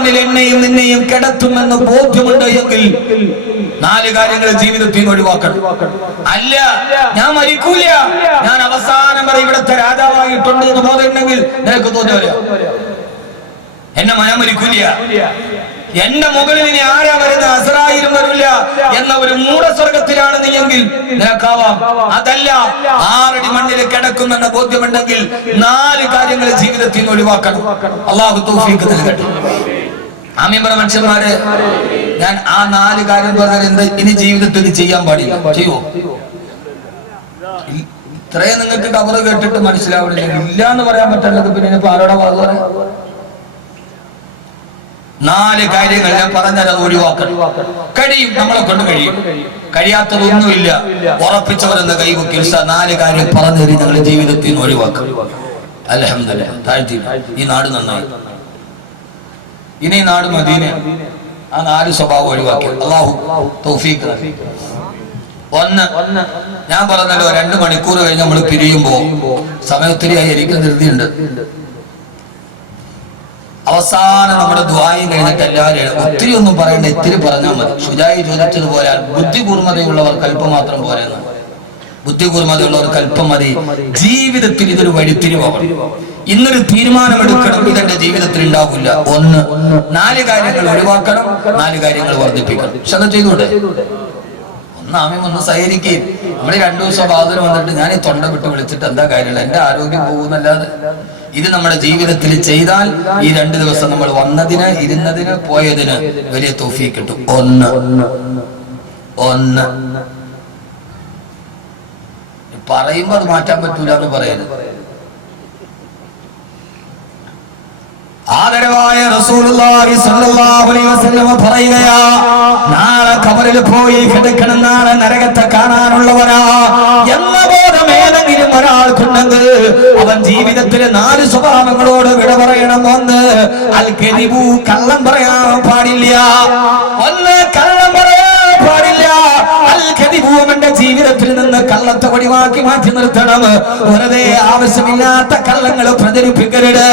മണ്ണിൽ എന്നെയും നിന്നെയും കിടത്തുമെന്ന് ബോധ്യമുണ്ട് എങ്കിൽ 4 കാര്യങ്ങൾ ജീവിതത്തിൽ നിന്ന് ഒഴിവാക്കണം. അല്ല, ഞാൻ മരിക്കൂല, ഞാൻ അവസാനം വരെ ഇവിടുത്തെ രാജാവായിട്ടുണ്ട് എന്ന് ബോധമുണ്ടെങ്കിൽ നിനക്ക് തോന്നില്ല എന്നെ ഞാൻ മരിക്കൂല, എന്റെ മുകളിൽ ഇനി ആരാ വരുന്ന അസ്രായേലും വരില്ല എന്ന ഒരു മൂഢസ്വർഗത്തിലാണ് നീയെങ്കിൽ നിനക്കാവാം. അതല്ല, 6 അടി മണ്ണിൽ കിടക്കുമെന്ന ബോധ്യമുണ്ടെങ്കിൽ 4 കാര്യങ്ങൾ ജീവിതത്തിൽ നിന്ന് ഒഴിവാക്കണം. അല്ലാഹു തൗഫീഖ് നൽകട്ടെ. ആമീൻ പറ മനുഷ്യന്മാരെ. ഞാൻ ആ 4 കാര്യം പറഞ്ഞാൽ എന്താ ഇനി ജീവിതത്തിൽ ചെയ്യാൻ പാടില്ല? ചെയ്യുവോ? ഇത്രയും നിങ്ങൾക്ക് കബറ് കേട്ടിട്ട് മനസ്സിലാവില്ല. ഇല്ല എന്ന് പറയാൻ പറ്റുള്ളത് പിന്നെ ഇനിയിപ്പോ ആരോടെ വാദം? 4 കാര്യങ്ങൾ ഞാൻ പറഞ്ഞാൽ അത് ഒഴിവാക്കണം. കഴിയും, നമ്മളെ കൊണ്ട് കഴിയും. കഴിയാത്തതൊന്നുമില്ല. ഉറപ്പിച്ചവരെന്ന് കൈവക്കിൽ 4 കാര്യം പറഞ്ഞു തരും ഞങ്ങളുടെ ജീവിതത്തിൽ നിന്ന് ഒഴിവാക്കും. അൽഹംദുലില്ലാഹ്, താഴ്ത്തി ഈ നാട് നന്നായി. ഇനി ഈ നാട് മദീന. ആ 4 സ്വഭാവം ഒഴിവാക്കി. അല്ലാഹു തൗഫീഖ്. 1, ഞാൻ പറഞ്ഞല്ലോ 2 മണിക്കൂർ കഴിഞ്ഞ് നമ്മൾ പിരിയുമ്പോ സമയത്തിരിയായി എനിക്ക് ധൃതിയുണ്ട്. അവസാനം നമ്മുടെ ദുആയും കഴിഞ്ഞിട്ട് എല്ലാവരും ഒത്തിരി ഒന്നും പറയണ്ട, ഇത്തിരി പറഞ്ഞാൽ മതി. ഷുജായി ചോദിച്ചതുപോലെ ബുദ്ധി കൂർമ്മതയുള്ളവർക്ക് അല്പം മാത്രം പോരെന്ന്. ബുദ്ധി കൂർമ്മതയുള്ളവർക്ക് അല്പം മതി. ജീവിതത്തിൽ ഇതൊരു വഴിത്തിരിവാണ്. ഇന്നൊരു തീരുമാനമെടുക്കണം, ഇതെന്റെ ജീവിതത്തിൽ ഉണ്ടാവില്ല. 1, 4 കാര്യങ്ങൾ ഒഴിവാക്കണം, 4 കാര്യങ്ങൾ വർദ്ധിപ്പിക്കണം. ശ്രദ്ധ ചെയ്തൂടെ? ആമീൻ ഒന്ന് സഹകരിക്കുകയും. നമ്മൾ 2 ദിവസം ബാധനം വന്നിട്ട് ഞാൻ ഈ തൊണ്ട വിട്ട് വിളിച്ചിട്ട് എന്താ കാര്യമില്ല, എന്റെ ആരോഗ്യം പോകുന്നല്ലാതെ. ഇത് നമ്മുടെ ജീവിതത്തിൽ ചെയ്താൽ ഈ 2 ദിവസം നമ്മൾ വന്നതിന്, ഇരുന്നതിന്, പോയതിന് വലിയ തൗഫീഖ് കിട്ടും. 1 പറയുമ്പോ അത് മാറ്റാൻ പറ്റൂല എന്ന് പറയരുത്. ആദരവായ റസൂലുള്ളാഹി സ്വല്ലല്ലാഹു അലൈഹി വസല്ലം പറയുകയാ, നാളെ ഖബറിൽ പോയി കിടക്കണം, നാളെ നരകത്തെ കാണാനുള്ളവരാ എന്ന ബോധം ഏതെങ്കിലും ഒരാൾക്കുണ്ടെങ്കിൽ അവൻ ജീവിതത്തിലെ 4 സ്വഭാവങ്ങളോട് വിട പറയണം. 1, അൽ കദിബു, കള്ളം പറയാൻ പാടില്ല. 1, കള്ളം പറയാൻ പാടില്ല. അൽ കദിബു, അവന്റെ ജീവിതത്തിൽ നിന്ന് കള്ളത്തെ ഒഴിവാക്കി മാറ്റി നിർത്തണം. വെറുതെ ആവശ്യമില്ലാത്ത കള്ളങ്ങൾ പ്രചരിപ്പിക്കരുത്.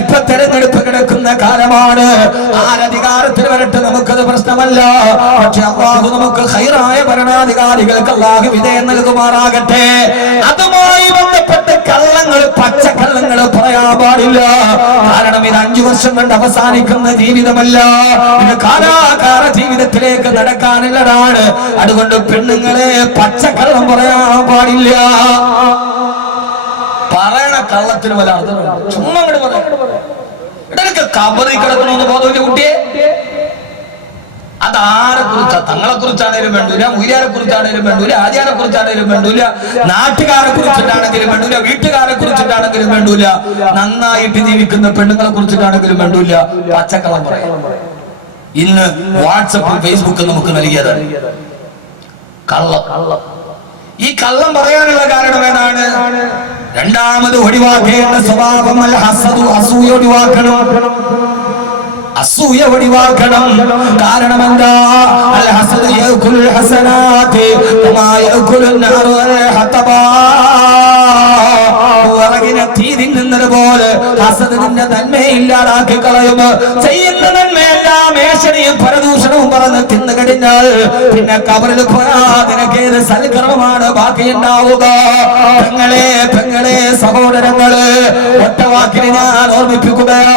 ഇപ്പൊ തെരഞ്ഞെടുപ്പ് കിടക്കുന്ന കാലമാണ്. ആരധികാരത്തിൽ വരട്ടെ, നമുക്കത് പ്രശ്നമല്ല. പക്ഷെ അല്ലാഹു നമുക്ക് ഖൈറായ ഭരണാധികാരികൾക്ക് അല്ലാഹു വിജയം നൽകുമാറാകട്ടെ. അതുമായി ബന്ധപ്പെട്ട് കള്ളങ്ങൾ, പച്ചക്കള്ളങ്ങൾ പറയാൻ പാടില്ല. കാരണം ഇത് 5 വർഷം കൊണ്ട് അവസാനിക്കുന്ന ജീവിതമല്ല, ഇത് കാലാകാല ജീവിതത്തിലേക്ക് നടക്കാനുള്ളതാണ്. അതുകൊണ്ട് പെണ്ണുങ്ങളെ പച്ചക്കള്ളം പറയാൻ പാടില്ല. പറയണ കള്ളത്തിന് വല്ല അർത്ഥമില്ല. ചുമ്മാ അങ്ങോട്ട് പറയാം. ഇടയ്ക്ക് കബറിൽ കിടക്കണമെന്ന് ബോധമില്ല കുട്ടിയെ. അതാരെ കുറിച്ചാ? തങ്ങളെ കുറിച്ചാണേലും വേണ്ടൂല, മൂര്യാരെ കുറിച്ചാണേലും വേണ്ടൂല, ആചാരെ കുറിച്ചാണേലും വേണ്ടൂല, നാട്ടുകാരെ കുറിച്ചിട്ടാണെങ്കിലും വേണ്ടൂല, വീട്ടുകാരെ കുറിച്ചിട്ടാണെങ്കിലും വേണ്ടൂല, നന്നായിട്ട് ജീവിക്കുന്ന പെണ്ണുങ്ങളെ കുറിച്ചിട്ടാണെങ്കിലും വേണ്ടൂല. പച്ചക്കള്ളം പറയാം. ഇന്ന് വാട്സപ്പും ഫേസ്ബുക്കും നമുക്ക് നൽകിയതാണ് കള്ളം. ഈ കള്ളം പറയാനുള്ള കാരണം ഏതാണ്? രണ്ടാമത് ഒഴിവാക്കേണ്ട സ്വഭാവം അൽ ഹസദു, അസൂയ ഒഴിവാക്കണം. അസൂയ ഒഴിവാക്കണം. കാരണം എന്താ? അൽ ഹസദു യഅകുൽ ഹസനാതി കമാ യഅകുലുൻ നാറു അൽ ഹതബാ. വിറകിനെ തീ തിന്നുന്നതുപോലെ ഹസദ് നിന്റെ നന്മയെ ഇല്ലാതാക്കി കളയും. ചെയ്യുന്ന നന്മയെല്ലാം മേശണിയും പരദൂഷണവും പറഞ്ഞ് തിന്നു കഴിഞ്ഞാൽ പിന്നെ കബറിൽ പോയാൽ നിനക്ക് ഏത് സൽക്കർമ്മമാണ് ബാക്കിയുണ്ടാവുക? പെങ്ങളെ സഹോദരങ്ങള്, ഒറ്റ വാക്കിന് ഞാൻ ഓർമ്മിപ്പിക്കുകയാ,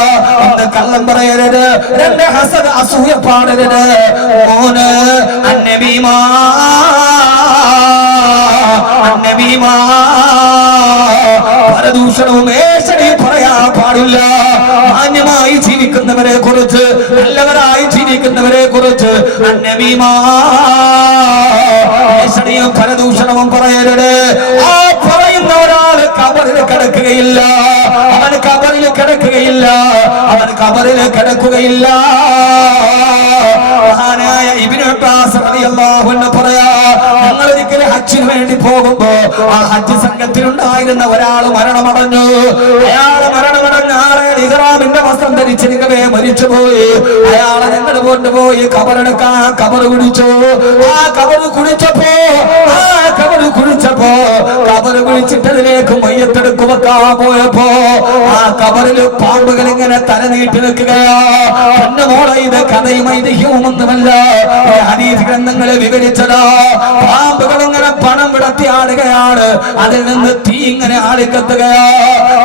ഒന്ന് കള്ളം പറയരുത്, 2 ഹസദ് അസൂയ പാടരുത്. 3 അന്നബീമാ പരദൂഷണവും മേശണിയും പറയാൻ പാടില്ല. മാന്യമായി ജീവിക്കുന്നവരെ കുറിച്ച്, നല്ലവരായി ജീവിക്കുന്നവരെ കുറിച്ച് അന്നബീമാ മേശണിയും പരദൂഷണവും പറയരുത്. ആ പറയുന്ന ഒരാൾ കബറിൽ കിടക്കുകയില്ല, അവൻ കബറിൽ കിടക്കുകയില്ല, അവൻ കബറിൽ കിടക്കുകയില്ല. മഹാനായ ഇബ്നു അബ്ബാസ് റളിയല്ലാഹു അൻഹു പറയാ, ഞങ്ങൾ ഒരിക്കലും ഹജ്ജിന് വേണ്ടി പോകുമ്പോ ആ ഹജ്ജ് സംഘത്തിലുണ്ടായിരുന്ന ഒരാൾ മരണമടഞ്ഞു. അയാൾ മരണമടഞ്ഞ ആൾ അയാളെ ഇഹ്റാമിന്റെ വസ്ത്രം ധരിച്ചിരിക്കവേ മരിച്ചുപോയി. അയാളെ ഞങ്ങൾ കൊണ്ടുപോയി കബറെടുക്കാൻ കബർ കുടിച്ചു. ആ കബർ കുടിച്ചപ്പോ കബർ കുടിച്ചിട്ടതിലേക്ക് മയ്യത്തെടുക്കു വെക്കാൻ പോയപ്പോ ആ കബറിൽ പാമ്പുകൾ ഇങ്ങനെ തല നീട്ടി നിൽക്കുകയാ. മോളെ ഇത് കഥയും ഐതിഹ്യവുമൊന്നുമല്ല, ഹദീസ് ഗ്രന്ഥങ്ങളെ വിവരിച്ചതാ. പാമ്പുകൾ ഇങ്ങനെ പണം വിടത്തി ആടുകയാണ്, അതിൽ നിന്ന് തീ ഇങ്ങനെ ആളിക്കത്തുകയാ.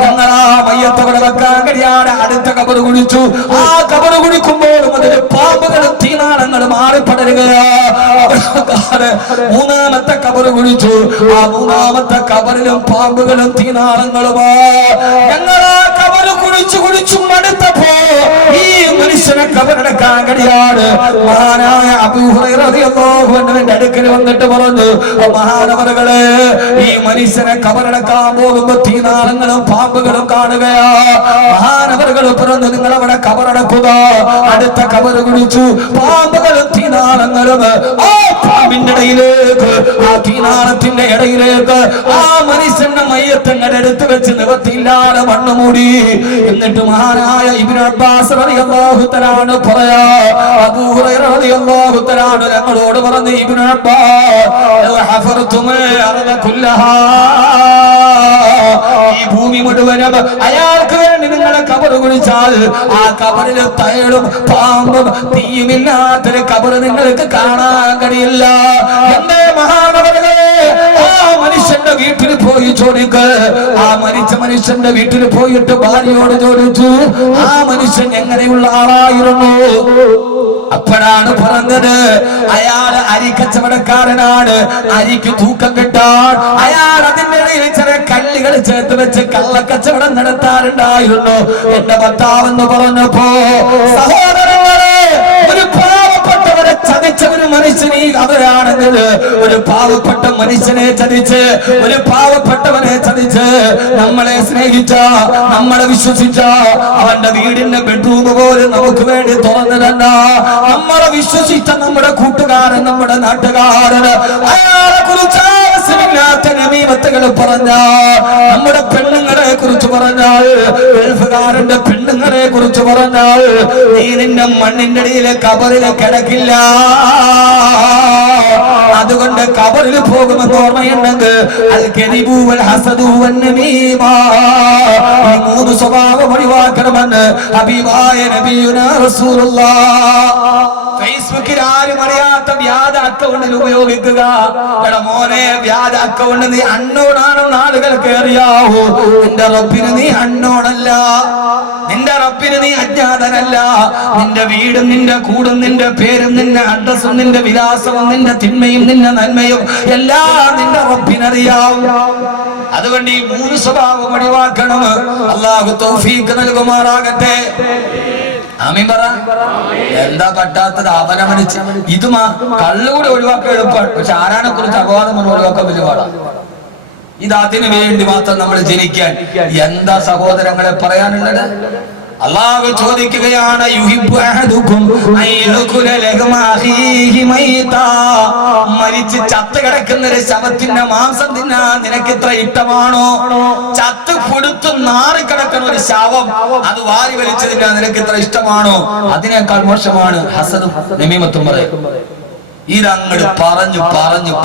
ഞങ്ങളാ മയ്യത്തോടെ വെക്കാൻ കഴിയാതെ അടുത്ത കബർ കുടിച്ചു. ആ കബർ കുടിക്കുമ്പോഴും അതിൽ പാമ്പുകളും തീനാളങ്ങളും മാറിപ്പടരുകയാ. മൂന്നാമത്തെ കബർ കുടിച്ചു. ആ മൂന്നാമത്തെ കബറിലും പാമ്പുകളും തീനാളങ്ങളുമാ. ഞങ്ങളാ കബർ കുടിച്ചു മടുത്തപ്പോ ഈ മനുഷ്യനെ കബറടക്കാൻ കഴിയാതെ മഹാനായ അബൂ ഹുറൈറ റളിയല്ലാഹു അൻഹുവിന്റെ അടുക്കൽ വന്നിട്ട് പറഞ്ഞു, മഹാനവറുകളെ, ഈ മനുഷ്യനെ കബറടക്കാൻ പോകുമ്പോ തീനാളങ്ങളും പാമ്പുകളും കാണുകയാ. മഹാനവറുകൾ പറഞ്ഞു, നിങ്ങൾ അവിടെ കബറടക്കുക. അടുത്ത കബർ കുടിച്ചു. പാമ്പുകളും തീനാളങ്ങളും ആ പാമ്പിന്റെ ഇടയിലേക്ക്, ആ തീനാളത്തിന്റെ ഇടയിലേക്ക് ആ മനുഷ്യന്റെ മയ്യത്തങ്ങനെ എടുത്തു വെച്ച് നിവൃത്തിയില്ലാതെ മണ്ണ് മൂടി. എന്നിട്ട് മഹാനായ ഇബ്നു അബ്ബാസ് റളിയല്ലാഹു തആല പറയാ, അബൂ ഹുറൈറ റളിയല്ലാഹു തആല ഞങ്ങളോട് പറഞ്ഞു, ഇബ്നു അബ്ബാസ് ഹഫർതുമ അർദ കുല്ലഹാ, ഈ ഭൂമി മുഴുവനും അയാൾക്ക് വേണ്ടി നിങ്ങളെ കബർ കുഴിച്ചാൽ ആ കബറിൽ തേളും പാമ്പും തീയുമില്ലാത്തൊരു കബർ നിങ്ങൾക്ക് കാണാൻ കഴിയില്ല. എന്റെ മഹാനവറുകളെ, ആ മനുഷ്യന്റെ വീട്ടിൽ പോയി ചോദിക്ക്. ആ മരിച്ച മനുഷ്യന്റെ വീട്ടിൽ പോയിട്ട് ഭാര്യയോട് ചോദിച്ചു, ആ മനുഷ്യൻ എങ്ങനെയുള്ള ആളായിരുന്നു? അപ്പോഴാണ് പറഞ്ഞത്, അയാൾ അരിക്കച്ചവടക്കാരനാണ്. അരിക്ക് തൂക്കം കിട്ടാൻ അയാൾ അതിന്റെ ഇടയിൽ ചെറിയ കല്ലുകൾ ചേർത്ത് വെച്ച് കള്ളക്കച്ചവടം നടത്താറുണ്ടായിരുന്നു. എന്റെ ഭർത്താവെന്ന് പറഞ്ഞപ്പോ, സഹോദരങ്ങളെ, ഒരു പാവപ്പെട്ടവരെ ചതിച്ച ഒരു മനുഷ്യനെ അവരാണെങ്കിൽ, ഒരു പാവപ്പെട്ട മനുഷ്യനെ ചതിച്ച്, ഒരു പാവപ്പെട്ടവനെ ചതിച്ച് നമ്മളെ സ്നേഹിച്ച, നമ്മളെ വിശ്വസിച്ച, അവന്റെ വീടിന്റെ ബെഡ്റൂം പോലും നമുക്ക് വേണ്ടി തുറന്നു തന്ന, നമ്മളെ വിശ്വസിച്ച നമ്മുടെ കൂട്ടുകാരൻ, നമ്മുടെ നാട്ടുകാരൻ, അയാളെ കുറിച്ച് നമീമത്തുകൾ പറഞ്ഞ, നമ്മുടെ പെണ്ണുങ്ങളെ കുറിച്ച് പറഞ്ഞാൽ, ഗൾഫുകാരന്റെ പെണ്ണുങ്ങളെ കുറിച്ച് പറഞ്ഞാൽ, നീ നിന്റെ മണ്ണിന്റെ അടിയിലെ കബറിൽ കിടക്കില്ല. അതുകൊണ്ട് കബറിൽ പോകുമെന്ന് ഓർമ്മയുണ്ടെങ്കിൽ ഈ മൂന്ന് സ്വഭാവം ഒഴിവാക്കണമെന്ന് ഹബീബായ നബിയുനാ റസൂലുള്ളാഹ്. ഫേസ്ബുക്കിൽ ആരും അറിയാത്ത വ്യാജ അക്കൗണ്ടിൽ ഉപയോഗിക്കുക. എടാ മോനെ, വ്യാജ അക്കൗണ്ട് നീ അണ്ണോടാണെന്ന് ആളുകൾക്ക് അറിയാവൂ. നിന്റെ റബ്ബിന് നീ അണ്ണോടല്ല, നിന്റെ റബ്ബിന് നീ അജ്ഞാതനല്ല. നിന്റെ വീടും നിന്റെ കൂടും നിന്റെ പേരും നിന്റെ അഡ്രസ്സും നിന്റെ വിലാസവും നിന്റെ തിന്മയും നിന്റെ നന്മയും എല്ലാം നിന്റെ റബ്ബിനറിയാം. അതുകൊണ്ട് ഈ മൂന്ന് സ്വഭാവം ഒഴിവാക്കണം. അല്ലാഹു തൗഫീഖ് നൽകുമാറാകട്ടെ. ആമീൻ പറ. എന്താ പറ്റാത്തത്? അവനമനിച്ച് ഇതുമാ കള്ളുകൂടി ഒഴിവാക്കാൻ എളുപ്പമാണ്, പക്ഷെ ആരാനെ കുറിച്ച് അപവാദം ഒഴിവാക്കാൻ വലിയ പാടാണ്. ഇത് അതിനു വേണ്ടി മാത്രം നമ്മൾ ജനിക്കാൻ. എന്താ സഹോദരങ്ങളെ പറയാനുള്ളത്? അല്ലാഹു ചോദിക്കുകയാണ്, മരിച്ച് ചത്ത് കിടക്കുന്ന ഒരു ശവത്തിന്റെ മാംസം തിന്നാൻ നിനക്ക് ഇത്ര ഇഷ്ടമാണോ? ചത്ത് പൊടുത്തു നാറിക്കിടക്കുന്ന ഒരു ശവം അത് വാരി വലിച്ചു തിന്നാൻ നിനക്ക് ഇത്ര ഇഷ്ടമാണോ? അതിനേക്കാൾ മോശമാണ് ഹസദും നമീമത്തും പറയും. ഇതങ്ങട്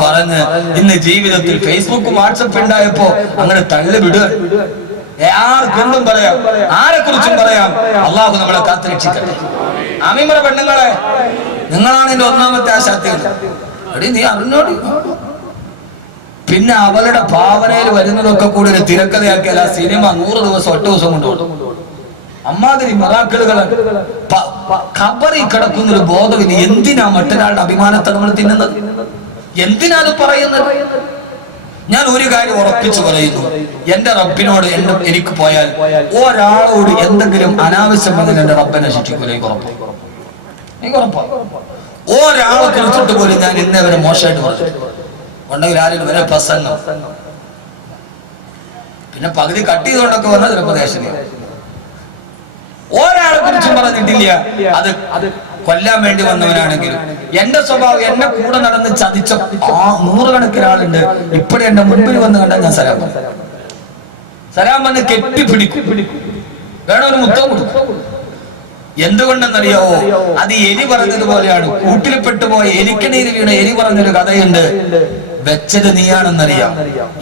പറഞ്ഞ് ഇന്ന് ജീവിതത്തിൽ ഫേസ്ബുക്കും വാട്സപ്പ് ഉണ്ടായപ്പോ അങ്ങനെ തള്ളി വിടുക. ആർക്കെന്തും പറയാം, ആരെ കുറിച്ചും പറയാം. അള്ളാഹു നമ്മളെ കാത്തുരക്ഷിക്കട്ടെ. ആമീൻ പറ. പെണ്ണുങ്ങളെ, നിങ്ങളാണ് എന്റെ ഒന്നാമത്തെ ആശാത്യം. എടി നീ അറിഞ്ഞോടി. പിന്നെ അവളുടെ ഭാവനയിൽ വരുന്നതൊക്കെ കൂടി ഒരു തിരക്കഥയാക്കിയാൽ ആ സിനിമ 100 ദിവസം 8 ദിവസം കൊണ്ടുപോകും. അമ്മാതിരി മറാക്കളുകൾ. ഖബറിൽ കിടക്കുന്നൊരു ബോധമില്ല. എന്തിനാ മറ്റൊരാളുടെ അഭിമാനത്തെ നമ്മൾ തിന്നുന്നത്? എന്തിനാ അത് പറയുന്നത്? ഞാൻ ഒരു കാര്യം ഉറപ്പിച്ചു പറയുന്നു, എന്റെ റബ്ബിനോട് എനിക്ക് പോയാൽ ഒരാളോട് എന്തെങ്കിലും അനാവശ്യം വന്നാൽ എന്റെ റബ്ബിനെ ശിക്ഷിക്കൂല. എനിക്ക് ഉറപ്പാണ്. ഒരാളെ കുറിച്ചിട്ട് പോലും ഞാൻ ഇന്നേ വരെ മോശമായിട്ട് പറഞ്ഞു ഉണ്ടെങ്കിൽ ആരെങ്കിലും വരെ പ്രസംഗം, പിന്നെ പകുതി കട്ട് ചെയ്തുകൊണ്ടൊക്കെ വന്ന ചിലപ്പോൾ ദേശീയ ഒരാളെ കുറിച്ചും പറഞ്ഞിട്ടില്ല. അത് കൊല്ലാൻ വേണ്ടി വന്നവനാണെങ്കിലും എന്റെ സ്വഭാവം, എന്നെ കൂടെ നടന്ന് ചതിച്ച 100 കണക്കിന് ആളുണ്ട്. ഇപ്പോഴും എന്റെ മുൻപിൽ വന്ന് കണ്ടാൽ ഞാൻ സലാം പറഞ്ഞ് കെട്ടിപ്പിടിക്കും. വേണം ഒരു മുത്തം കൊടുക്കും. എന്തുകൊണ്ടെന്നറിയാവോ? അത് എലി പറഞ്ഞതുപോലെയാണ്. കൂട്ടിൽപ്പെട്ടു പോയ എലിക്കണയിൽ വീണ എലി പറഞ്ഞൊരു കഥയുണ്ട്. വെച്ചത് നീയാണെന്നറിയാം,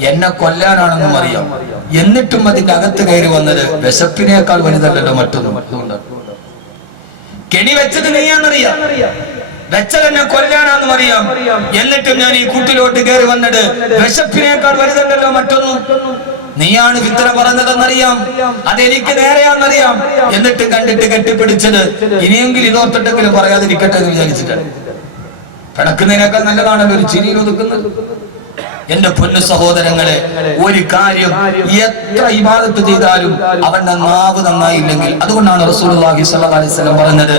എന്നെ കൊല്ലാനാണെന്നും അറിയാം, എന്നിട്ടും അതിന്റെ അകത്ത് കയറി വന്നത് വിശപ്പിനേക്കാൾ വലുതല്ലല്ലോ മറ്റൊന്നും. അതുകൊണ്ടാണ് കെണി വെച്ചത് നീയാണെന്നറിയാം, വെച്ചത് എന്നെ കൊല്ലാനാണെന്നും അറിയാം, എന്നിട്ടും ഞാൻ ഈ കൂട്ടിലോട്ട് കയറി വന്നത് വിശപ്പിനേക്കാൾ വലുതല്ലല്ലോ മറ്റൊന്നും. നീയാണ് വിത്തന പറഞ്ഞതെന്നറിയാം, അതെനിക്ക് നേരെയാണെന്നറിയാം, എന്നിട്ട് കണ്ടിട്ട് കെട്ടിപ്പിടിച്ചത് ഇനിയെങ്കിലും ഇതോർത്തിട്ടെങ്കിലും പറയാതിരിക്കട്ടെ എന്ന് വിചാരിച്ചിട്ടാണ്. പിടക്കുന്നതിനേക്കാൾ നല്ലതാണല്ലോ ഒരു ചിരിയിൽ ഒതുക്കുന്നത്. എന്റെ പൊന്നു സഹോദരങ്ങളെ, ഒരു കാര്യം എത്ര ഇബാദത്ത് ചെയ്താലും അവന്റെ നാവ് നന്നായില്ലെങ്കിൽ, അതുകൊണ്ടാണ് റസൂലുള്ളാഹി സ്വല്ലല്ലാഹു അലൈഹി വസല്ലം പറഞ്ഞത്,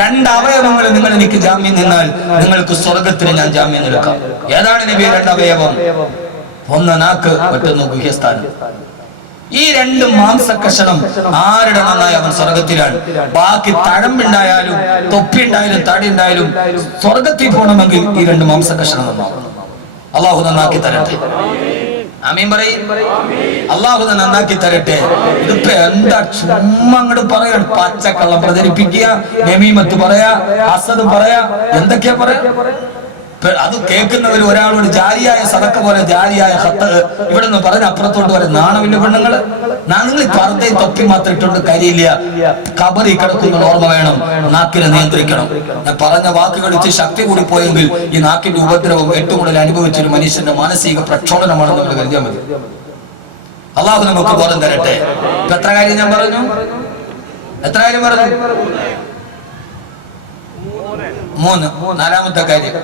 രണ്ട് അവയവങ്ങൾ നിങ്ങൾ എനിക്ക് ജാമ്യം നിന്നാൽ നിങ്ങൾക്ക് സ്വർഗത്തിന് ഞാൻ ജാമ്യം നിൽക്കാം. ഏതാണ് നബി രണ്ട് അവയവം? ഒന്ന് നാക്ക്, മറ്റൊന്ന് ഗുഹ്യസ്ഥാനം. ഈ രണ്ട് മാംസകഷണം ആരുടെ നന്നായി അവൻ സ്വർഗത്തിലാണ്. ബാക്കി തഴമ്പുണ്ടായാലും തൊപ്പി ഉണ്ടായാലും തടി ഉണ്ടായാലും സ്വർഗത്തിൽ പോകണമെങ്കിൽ ഈ രണ്ട് മാംസകഷണം നന്നാവണം. അള്ളാഹു നന്നാക്കി തരട്ടെ. ആമീൻ പറയും. അള്ളാഹു നന്നാക്കി തരട്ടെ. ഇതിപ്പോ എന്താ ചുമ്മാ അങ്ങോട്ട് പറയാൻ, പച്ചക്കള്ളം പ്രചരിപ്പിക്കുക, നമീമത്ത് പറയാ, ഹസദ് പറയാ, എന്തൊക്കെയാ പറയാ. അത് കേൾക്കുന്നവർ ഒരാളോട് ജാരിയായ സദക്ക പോലെ ജാരിയായ ഹത്ത് ഇവിടെ നിന്ന് പറഞ്ഞ അപ്പുറത്തോട്ട് വരെ നാണമില്ല പെണ്ണുങ്ങള്. നിങ്ങൾ പർദ്ദയും തൊപ്പി മാത്രം ഇട്ടുകൊണ്ട് കാര്യമില്ല. കബറി കിടക്കുന്ന ഓർമ്മ വേണം, നാക്കിനെ നിയന്ത്രിക്കണം. ഞാൻ പറഞ്ഞ വാക്കുകൾ ഇച്ചിരി ശക്തി കൂടി പോയെങ്കിൽ ഈ നാക്കിന്റെ ഉപദ്രവം ഏറ്റവും കൂടുതൽ അനുഭവിച്ചൊരു മനുഷ്യന്റെ മാനസിക പ്രക്ഷോഭനമാണെന്ന് നമ്മൾ കരുതിയാൽ മതി. അള്ളാഹു നമുക്ക് ബോധം തരട്ടെ. ഇപ്പൊ എത്ര കാര്യം ഞാൻ പറഞ്ഞു? എത്ര കാര്യം പറഞ്ഞു? 3. നാലാമത്തെ കാര്യം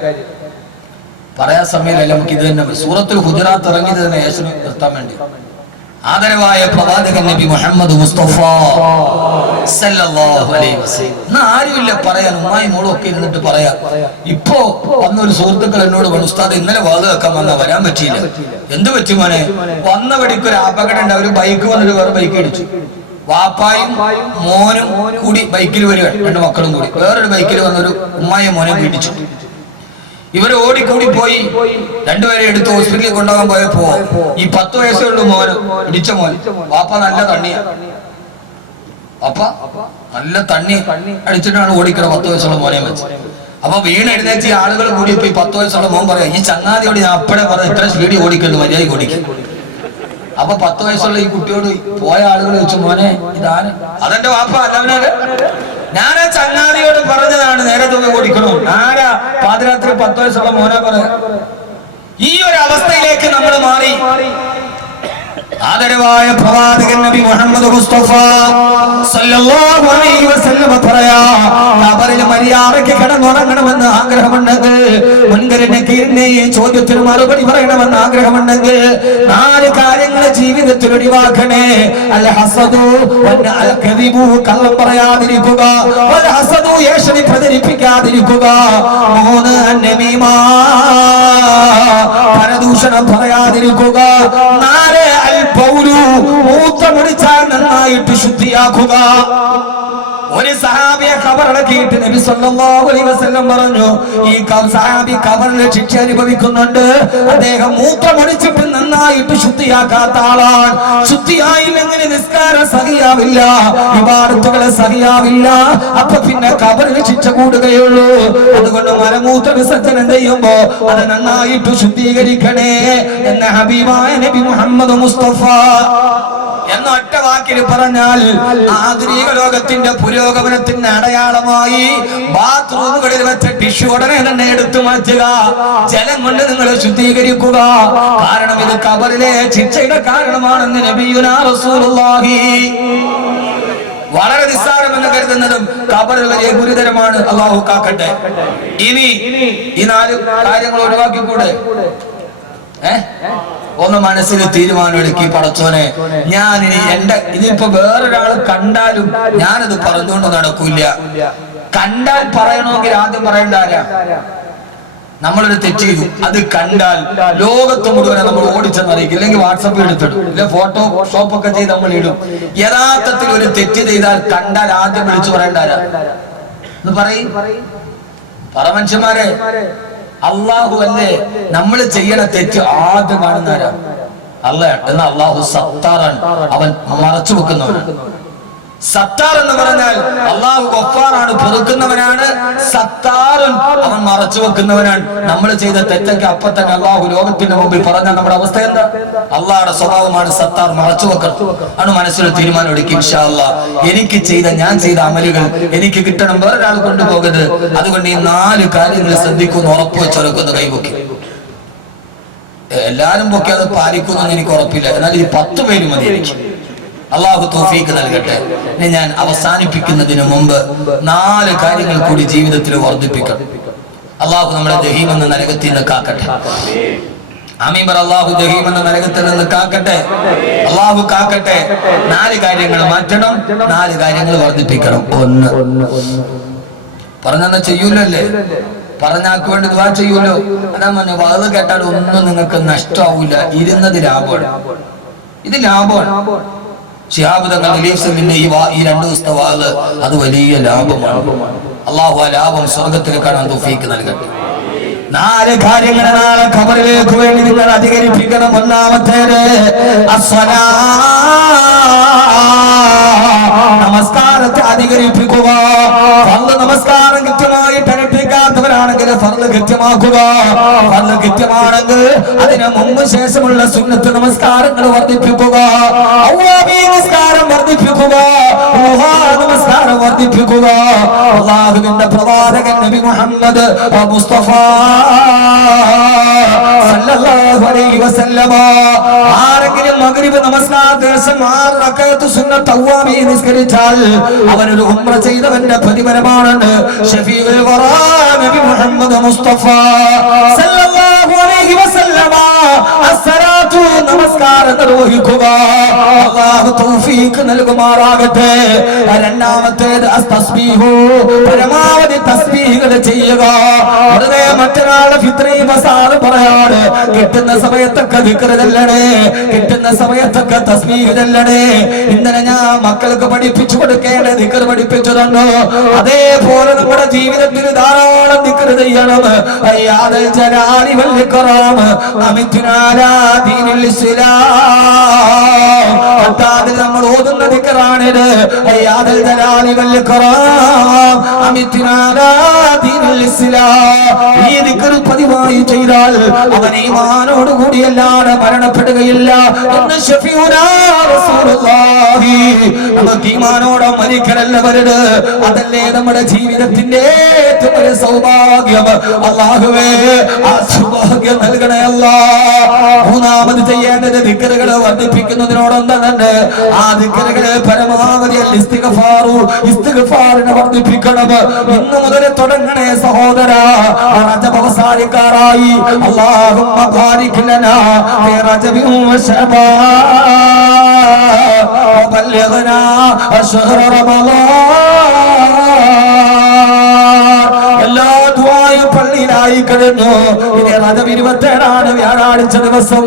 പറയാൻ സമയമില്ല, നമുക്ക് ഇത് തന്നെ. സൂറത്തുൽ ഹുജറാത്ത് ഇറങ്ങിയത് തന്നെ യേശുവിനെ നിർത്താൻ വേണ്ടി. ആദരവായ പ്രവാചകൻ നബി മുഹമ്മദ് മുസ്തഫ സല്ലല്ലാഹു അലൈഹി വസല്ലം. ആരുമില്ല പറയാൻ, ഉമ്മായി മോളും ഒക്കെ ഇരുന്നിട്ട് പറയാ. ഇപ്പോ വന്നൊരു സുഹൃത്തുക്കൾ എന്നോട് പറഞ്ഞു, ഉസ്താദ് ഇന്നലെ വാത് വെക്കാൻ വന്നാ വരാൻ പറ്റിയില്ല. എന്ത് പറ്റി മോനെ? വന്ന വഴിക്ക് ഒരു അപകടം ഉണ്ട്. ഒരു ബൈക്ക് വന്നിട്ട് വേറെ ബൈക്ക് ഇടിച്ചു. വാപ്പായും മോനും കൂടി ബൈക്കിൽ വരിക, 2 മക്കളും കൂടി വേറൊരു ബൈക്കിൽ വന്നൊരു ഉമ്മായും മോനെ പിടിച്ചു. ഇവര് ഓടിക്കൂടി പോയി രണ്ടുപേരെ എടുത്ത് ഹോസ്പിറ്റലിൽ കൊണ്ടുപോകാൻ പോയപ്പോ ഈ 10 വയസ്സേ ഉള്ളൂ മോന്, ഇടിച്ച മോൻ. വാപ്പ നല്ല തണ്ണിയാ, വാപ്പ നല്ല തണ്ണി അടിച്ചിട്ടാണ് ഓടിക്കണം 10 വയസ്സുള്ള മോനെ വെച്ച്. അപ്പൊ വീണ് എഴുന്നേറ്റ് ഈ ആളുകൾ കൂടി ഇപ്പൊ ഈ 10 വയസ്സുള്ള മോൻ പറയാം, ഈ ചങ്ങാതിയോട് ഞാൻ അപ്പഴേ പറയാം ഇത്ര സ്പീഡിൽ ഓടിക്കരുത്, മര്യാദ ഓടിക്കും. അപ്പൊ 10 വയസ്സുള്ള ഈ കുട്ടിയോട് പോയ ആളുകൾ വെച്ചു, മോനെ ഇതാണ് അതെന്റെ വാപ്പ അല്ലവനാണ്. ഞാൻ ആ ചങ്ങാതിയോട് പറഞ്ഞതാണ് നേരെ തുക ഓടിക്കണോ. ആരാ പാതിരാത്രി 10 വയസ്സുള്ള മോനെ പറയാ. ഈ ഒരു അവസ്ഥയിലേക്ക് നമ്മൾ മാറി. ആദരവായ പ്രവാചകൻ നബി മുഹമ്മദ് മുസ്തഫ സല്ലല്ലാഹു അലൈഹി വസല്ലം പറയാ, ഖബറിൽ മര്യാദയ്ക്ക് കിടന്നുറങ്ങണമെന്ന് ആഗ്രഹമുണ്ടെങ്കിൽ, മുൻകരനെ കീഴിനെ ചോദ്യത്തിന് മറുപടി പറയണമെന്ന് ആഗ്രഹമുണ്ടെങ്കിൽ 4 കാര്യങ്ങൾ ജീവിതത്തിൽ ഒഴിവാക്കണേ. അൽ ഹസദു വൽ കദിബു, കള്ളം പറയാതിരിക്കുക. വൽ ഹസദു, ഏഷണി പ്രചരിപ്പിക്കാതിരിക്കുക. 3 നമീമ, പരദൂഷണം പറയാതിരിക്കുക. 4 മൂത്രമൊഴിച്ചാൽ നന്നായിട്ട് ശുദ്ധിയാക്കുക. ഒരു സഹാബിയെ ഖബറടക്കിയിട്ട് നബി സല്ലല്ലാഹു അലൈഹി വസല്ലം പറഞ്ഞു, ഈ സഹാബി ഖബറിൽ ശിക്ഷ അനുഭവിക്കുന്നുണ്ട്. അദ്ദേഹം മൂത്രമൊഴിച്ചിട്ട് നന്നായിട്ട് ശുദ്ധിയാക്കാത്ത ആളാണ്. ശുദ്ധിയായില്ലെങ്കിൽ നിസ്കാരം സഹിയാവില്ല, ഇബാദത്തുകൾ സഹിയാവില്ല. അപ്പൊ പിന്നെ ഖബറിൽ ശിക്ഷ കൂടുകയുള്ളൂ. അതുകൊണ്ട് മലമൂത്ര വിസർജനം ചെയ്യുമ്പോ അത് നന്നായിട്ട് ശുദ്ധീകരിക്കണേ എന്ന് ഹബീബായ നബി മുഹമ്മദ് മുസ്തഫ എന്ന ഒറ്റ വാക്കിൽ പറഞ്ഞാൽ ആധുനിക ലോകത്തിന്റെ പുരോഗമനത്തിന്റെ അടയാളമായി ബാത്റൂമുകളിൽ വെച്ച ടിഷ്യൂ ഉടനെ തന്നെ എടുത്തു മാറ്റുക, ജലം കൊണ്ട് നിങ്ങൾ ശുദ്ധീകരിക്കുക. കാരണം ഇത് ഖബറിലെ ശിക്ഷയുടെ കാരണമാണെന്ന് നബിയുനാ റസൂലുള്ളാഹി. വളരെ നിസ്സാരമെന്ന് കരുതുന്നതും ഖബറിൽ വലിയ ഗുരുതരമാണ്. അല്ലാഹു കാക്കട്ടെ. ഇനി ഈ 4 കാര്യങ്ങൾ ഒഴിവാക്കിക്കൂടെ? ഒന്ന് മനസ്സിൽ തീരുമാനമെടുക്കി, പടച്ചോനെ ഞാനിനി ഇനിയിപ്പോ വേറൊരാള് കണ്ടാലും ഞാനത് പറഞ്ഞുകൊണ്ട് നടക്കൂല. കണ്ടാൽ പറയണമെങ്കിൽ ആദ്യം പറയണ്ടാരാ? നമ്മളൊരു തെറ്റ് ചെയ്തു, അത് കണ്ടാൽ ലോകത്ത് മുഴുവനെ നമ്മൾ ഓടിച്ചെന്നറിയിക്കും. ഇല്ലെങ്കിൽ വാട്സപ്പിൽ എടുത്തിടും, ഇല്ല ഫോട്ടോ ഷോപ്പൊക്കെ ചെയ്ത് നമ്മൾ ഇടും. യഥാർത്ഥത്തിൽ ഒരു തെറ്റ് ചെയ്താൽ കണ്ടാൽ ആദ്യം വിളിച്ചു പറയണ്ടാരാ എന്ന് പറയും. പറ മനുഷ്യന്മാരെ, അള്ളാഹു അല്ലേ നമ്മൾ ചെയ്യണ തെറ്റ് ആദ്യം കാണുന്നവരാ? അല്ല. എന്നാൽ അള്ളാഹു സത്താറാണ്, അവൻ മറച്ചു വെക്കുന്നവനാണ്. സത്താർ എന്ന് പറഞ്ഞാൽ അള്ളാഹു ഗഫാറാണ്, പൊറുക്കുന്നവനാണ്. സത്താറുൻ, അവൻ മറച്ചു വെക്കുന്നവനാണ്. നമ്മൾ ചെയ്ത തെറ്റൊക്കെ അപ്പൊ തന്നെ അള്ളാഹു ലോകത്തിന്റെ മുമ്പിൽ പറഞ്ഞാൽ നമ്മുടെ അവസ്ഥ എന്താ? അള്ളാഹുടെ സ്വഭാവമാണ് സത്താർ, മറച്ചു വെക്കണം. ആണ് മനസ്സിൽ തീരുമാനം എടുക്കും, ഇൻഷാ അല്ലാഹ് എനിക്ക് ഞാൻ ചെയ്ത അമലുകൾ എനിക്ക് കിട്ടണം, വേറൊരാൾ കൊണ്ടുപോകരുത്. അതുകൊണ്ട് ഈ 4 കാര്യങ്ങൾ ശ്രദ്ധിക്കുമെന്ന് ഉറപ്പ് വെച്ചൊരക്കൊന്ന് കൈവക്കി. എല്ലാരും പൊക്കി അത് പാലിക്കുമെന്ന് എനിക്ക് ഉറപ്പില്ല, എന്നാൽ ഈ 10 പേര് മതി എനിക്ക്. അള്ളാഹു തൗഫീഖ് നൽകട്ടെ. ഞാൻ അവസാനിപ്പിക്കുന്നതിന് മുമ്പ് 4 കാര്യങ്ങൾ കൂടി ജീവിതത്തിൽ വർദ്ധിപ്പിക്കണം. അള്ളാഹു നമ്മളെ ജഹീം എന്ന നരകത്തിൽ നിന്ന് കാക്കട്ടെ. ആമീൻ പറ. അള്ളാഹു ജഹീം എന്ന നരകത്തിൽ നിന്ന് കാക്കട്ടെ. അള്ളാഹു കാക്കട്ടെ. 4 കാര്യങ്ങൾ മാറ്റണം, 4 കാര്യങ്ങൾ വർദ്ധിപ്പിക്കണം. 1 പറഞ്ഞെന്നാ ചെയ്യൂലോ അല്ലേ? പറഞ്ഞാക്ക് വേണ്ടി ദുആ ചെയ്യൂലോ. അതാ പറഞ്ഞ വാത് കേട്ടാൽ ഒന്നും നിങ്ങൾക്ക് നഷ്ടമാവില്ല, ഇരുന്നത് ലാഭമാണ്. ഇത് ലാഭമാണ്. ശിഹാബ് തങ്ങൾ ഈ 2 ദിവസത്തെ വാത് അത് വലിയ ലാഭമാണ്. അള്ളാഹു ആ ലാഭം സ്വർഗത്തിൽ കാണാൻ തൗഫീഖ് നൽകട്ടെ. 4 കാര്യങ്ങൾ നാളെ ഖബറിലേക്ക് വേണ്ടി നിങ്ങൾ അധികരിപ്പിക്കണം. ഒന്നാമത്തേത് നമസ്കാരത്തെ അധികരിപ്പിക്കുക. ഫർള് നമസ്കാരം കൃത്യമായിട്ട് അനുഷ്ഠിക്കാത്തവരാണെങ്കിൽ ഫർള് കൃത്യമാക്കുക. ഫർള് കൃത്യമാണെങ്കിൽ അതിന് മുമ്പ് ശേഷമുള്ള സുന്നത്ത് നമസ്കാരങ്ങൾ വർദ്ധിപ്പിക്കുക. അവ്വാബി നമസ്കാരം വർദ്ധിപ്പിക്കുക. നമസ്കാരം വർദ്ധിപ്പിക്കുക. അല്ലാഹുവിന്റെ പ്രവാചകൻ നബി മുഹമ്മദ് മുസ്തഫ സല്ലല്ലാഹു അലൈഹി വസല്ലമ ആരെങ്കിലും മഗ്രിബ് നമസ്കാരത്തിന് ശേഷം 6 റക്അത്ത് സുന്നത്ത് അവ്വാബി നിസ്കരിച്ചാൽ അവനൊരു ഉംറ ചെയ്തവന്റെ പ്രതിഫലമാണ്. ഷഫീഉൽ വറാ നബി മുഹമ്മദ് മുസ്തഫ സല്ലല്ലാഹു അലൈഹി വസല്ലമ അസ്സലാത്തു നമസ്കാരം നിർവഹിക്കുക. അല്ലാഹു തൗഫീഖ് നൽകുമാറാകട്ടെ. രണ്ടാമത്തേത് അസ്തസ്ബീഹു, പരമാവധി തസ്ബീഹുകൾ ചെയ്യുക. വെറുതെ മറ്റൊരാളെ ഫിത്രി മസാല പറയാണ്. കിട്ടുന്ന സമയത്തൊക്കെ ദിക്ർ ചൊല്ലണേ, കിട്ടുന്ന സമയത്തൊക്കെ തസ്ബീഹ് ചൊല്ലണേ. ഇന്നലെ ഞാൻ മക്കൾക്ക് പഠിപ്പിച്ചു കൊടുക്കേണ്ട ദിക്ർ പഠിപ്പിച്ചു തന്നു. അതേപോലെ നമ്മുടെ ജീവിതത്തിൽ ധാരാളം ദിക്ർ ചെയ്യണം. അയ്യാദൽ ജലാലി വൽ ഇക്റാം അമിത്നാ അലാ ദീനിൽ ഇസ്ലാം. അതായത് നമ്മൾ ഓതുന്ന ദിക്റാണിത്. അയ്യാദൽ ജലാലി വൽ ഇക്റാം അമിത്നാ അലാ ദീനിൽ ഇസ്ലാം. ഈ ദിക്ർ പതിവായി ചെയ്താൽ അവൻ ഈമാനോട് കൂടിയല്ലാതെ മരണപ്പെടുകയില്ല എന്ന് ശഫീഉനാ റസൂലുള്ളാഹി. നമുക്ക് ഈമാനോടെ മരിക്കലല്ല വരട്. അതല്ലേ നമ്മുടെ ജീവിതത്തിന്റെ ഏറ്റവും വലിയ സൗഭാഗ്യം. അല്ലാഹുവേ ആ സൗഭാഗ്യം നൽകണേ അല്ലാഹ്. മൂന്നാമത് ചെയ്യേണ്ടത് ദിക്റുകൾ വർദ്ധിപ്പിക്കുന്നതിനോടൊപ്പം തന്നെ ആ ദിക്റുകളെ പരമാവധി ഇസ്തിഗ്ഫാറിനെ വർദ്ധിപ്പിക്കണം. ഇന്നു മുതൽ തുടങ്ങണേ സഹോദര. റജബ് അവസാനിക്കാറായി. അല്ലാഹുമ്മ ബാരിക് ലനാ ഫീ റജബിൻ വശഅബാൻ വബല്ലിഗ്നാ അശ്ഹറ റമളാൻ. എല്ലാ ദുആയും പള്ളിയിലായി കഴിഞ്ഞു. ഇനി റജബ് 27 വ്യാഴാഴ്ച ദിവസം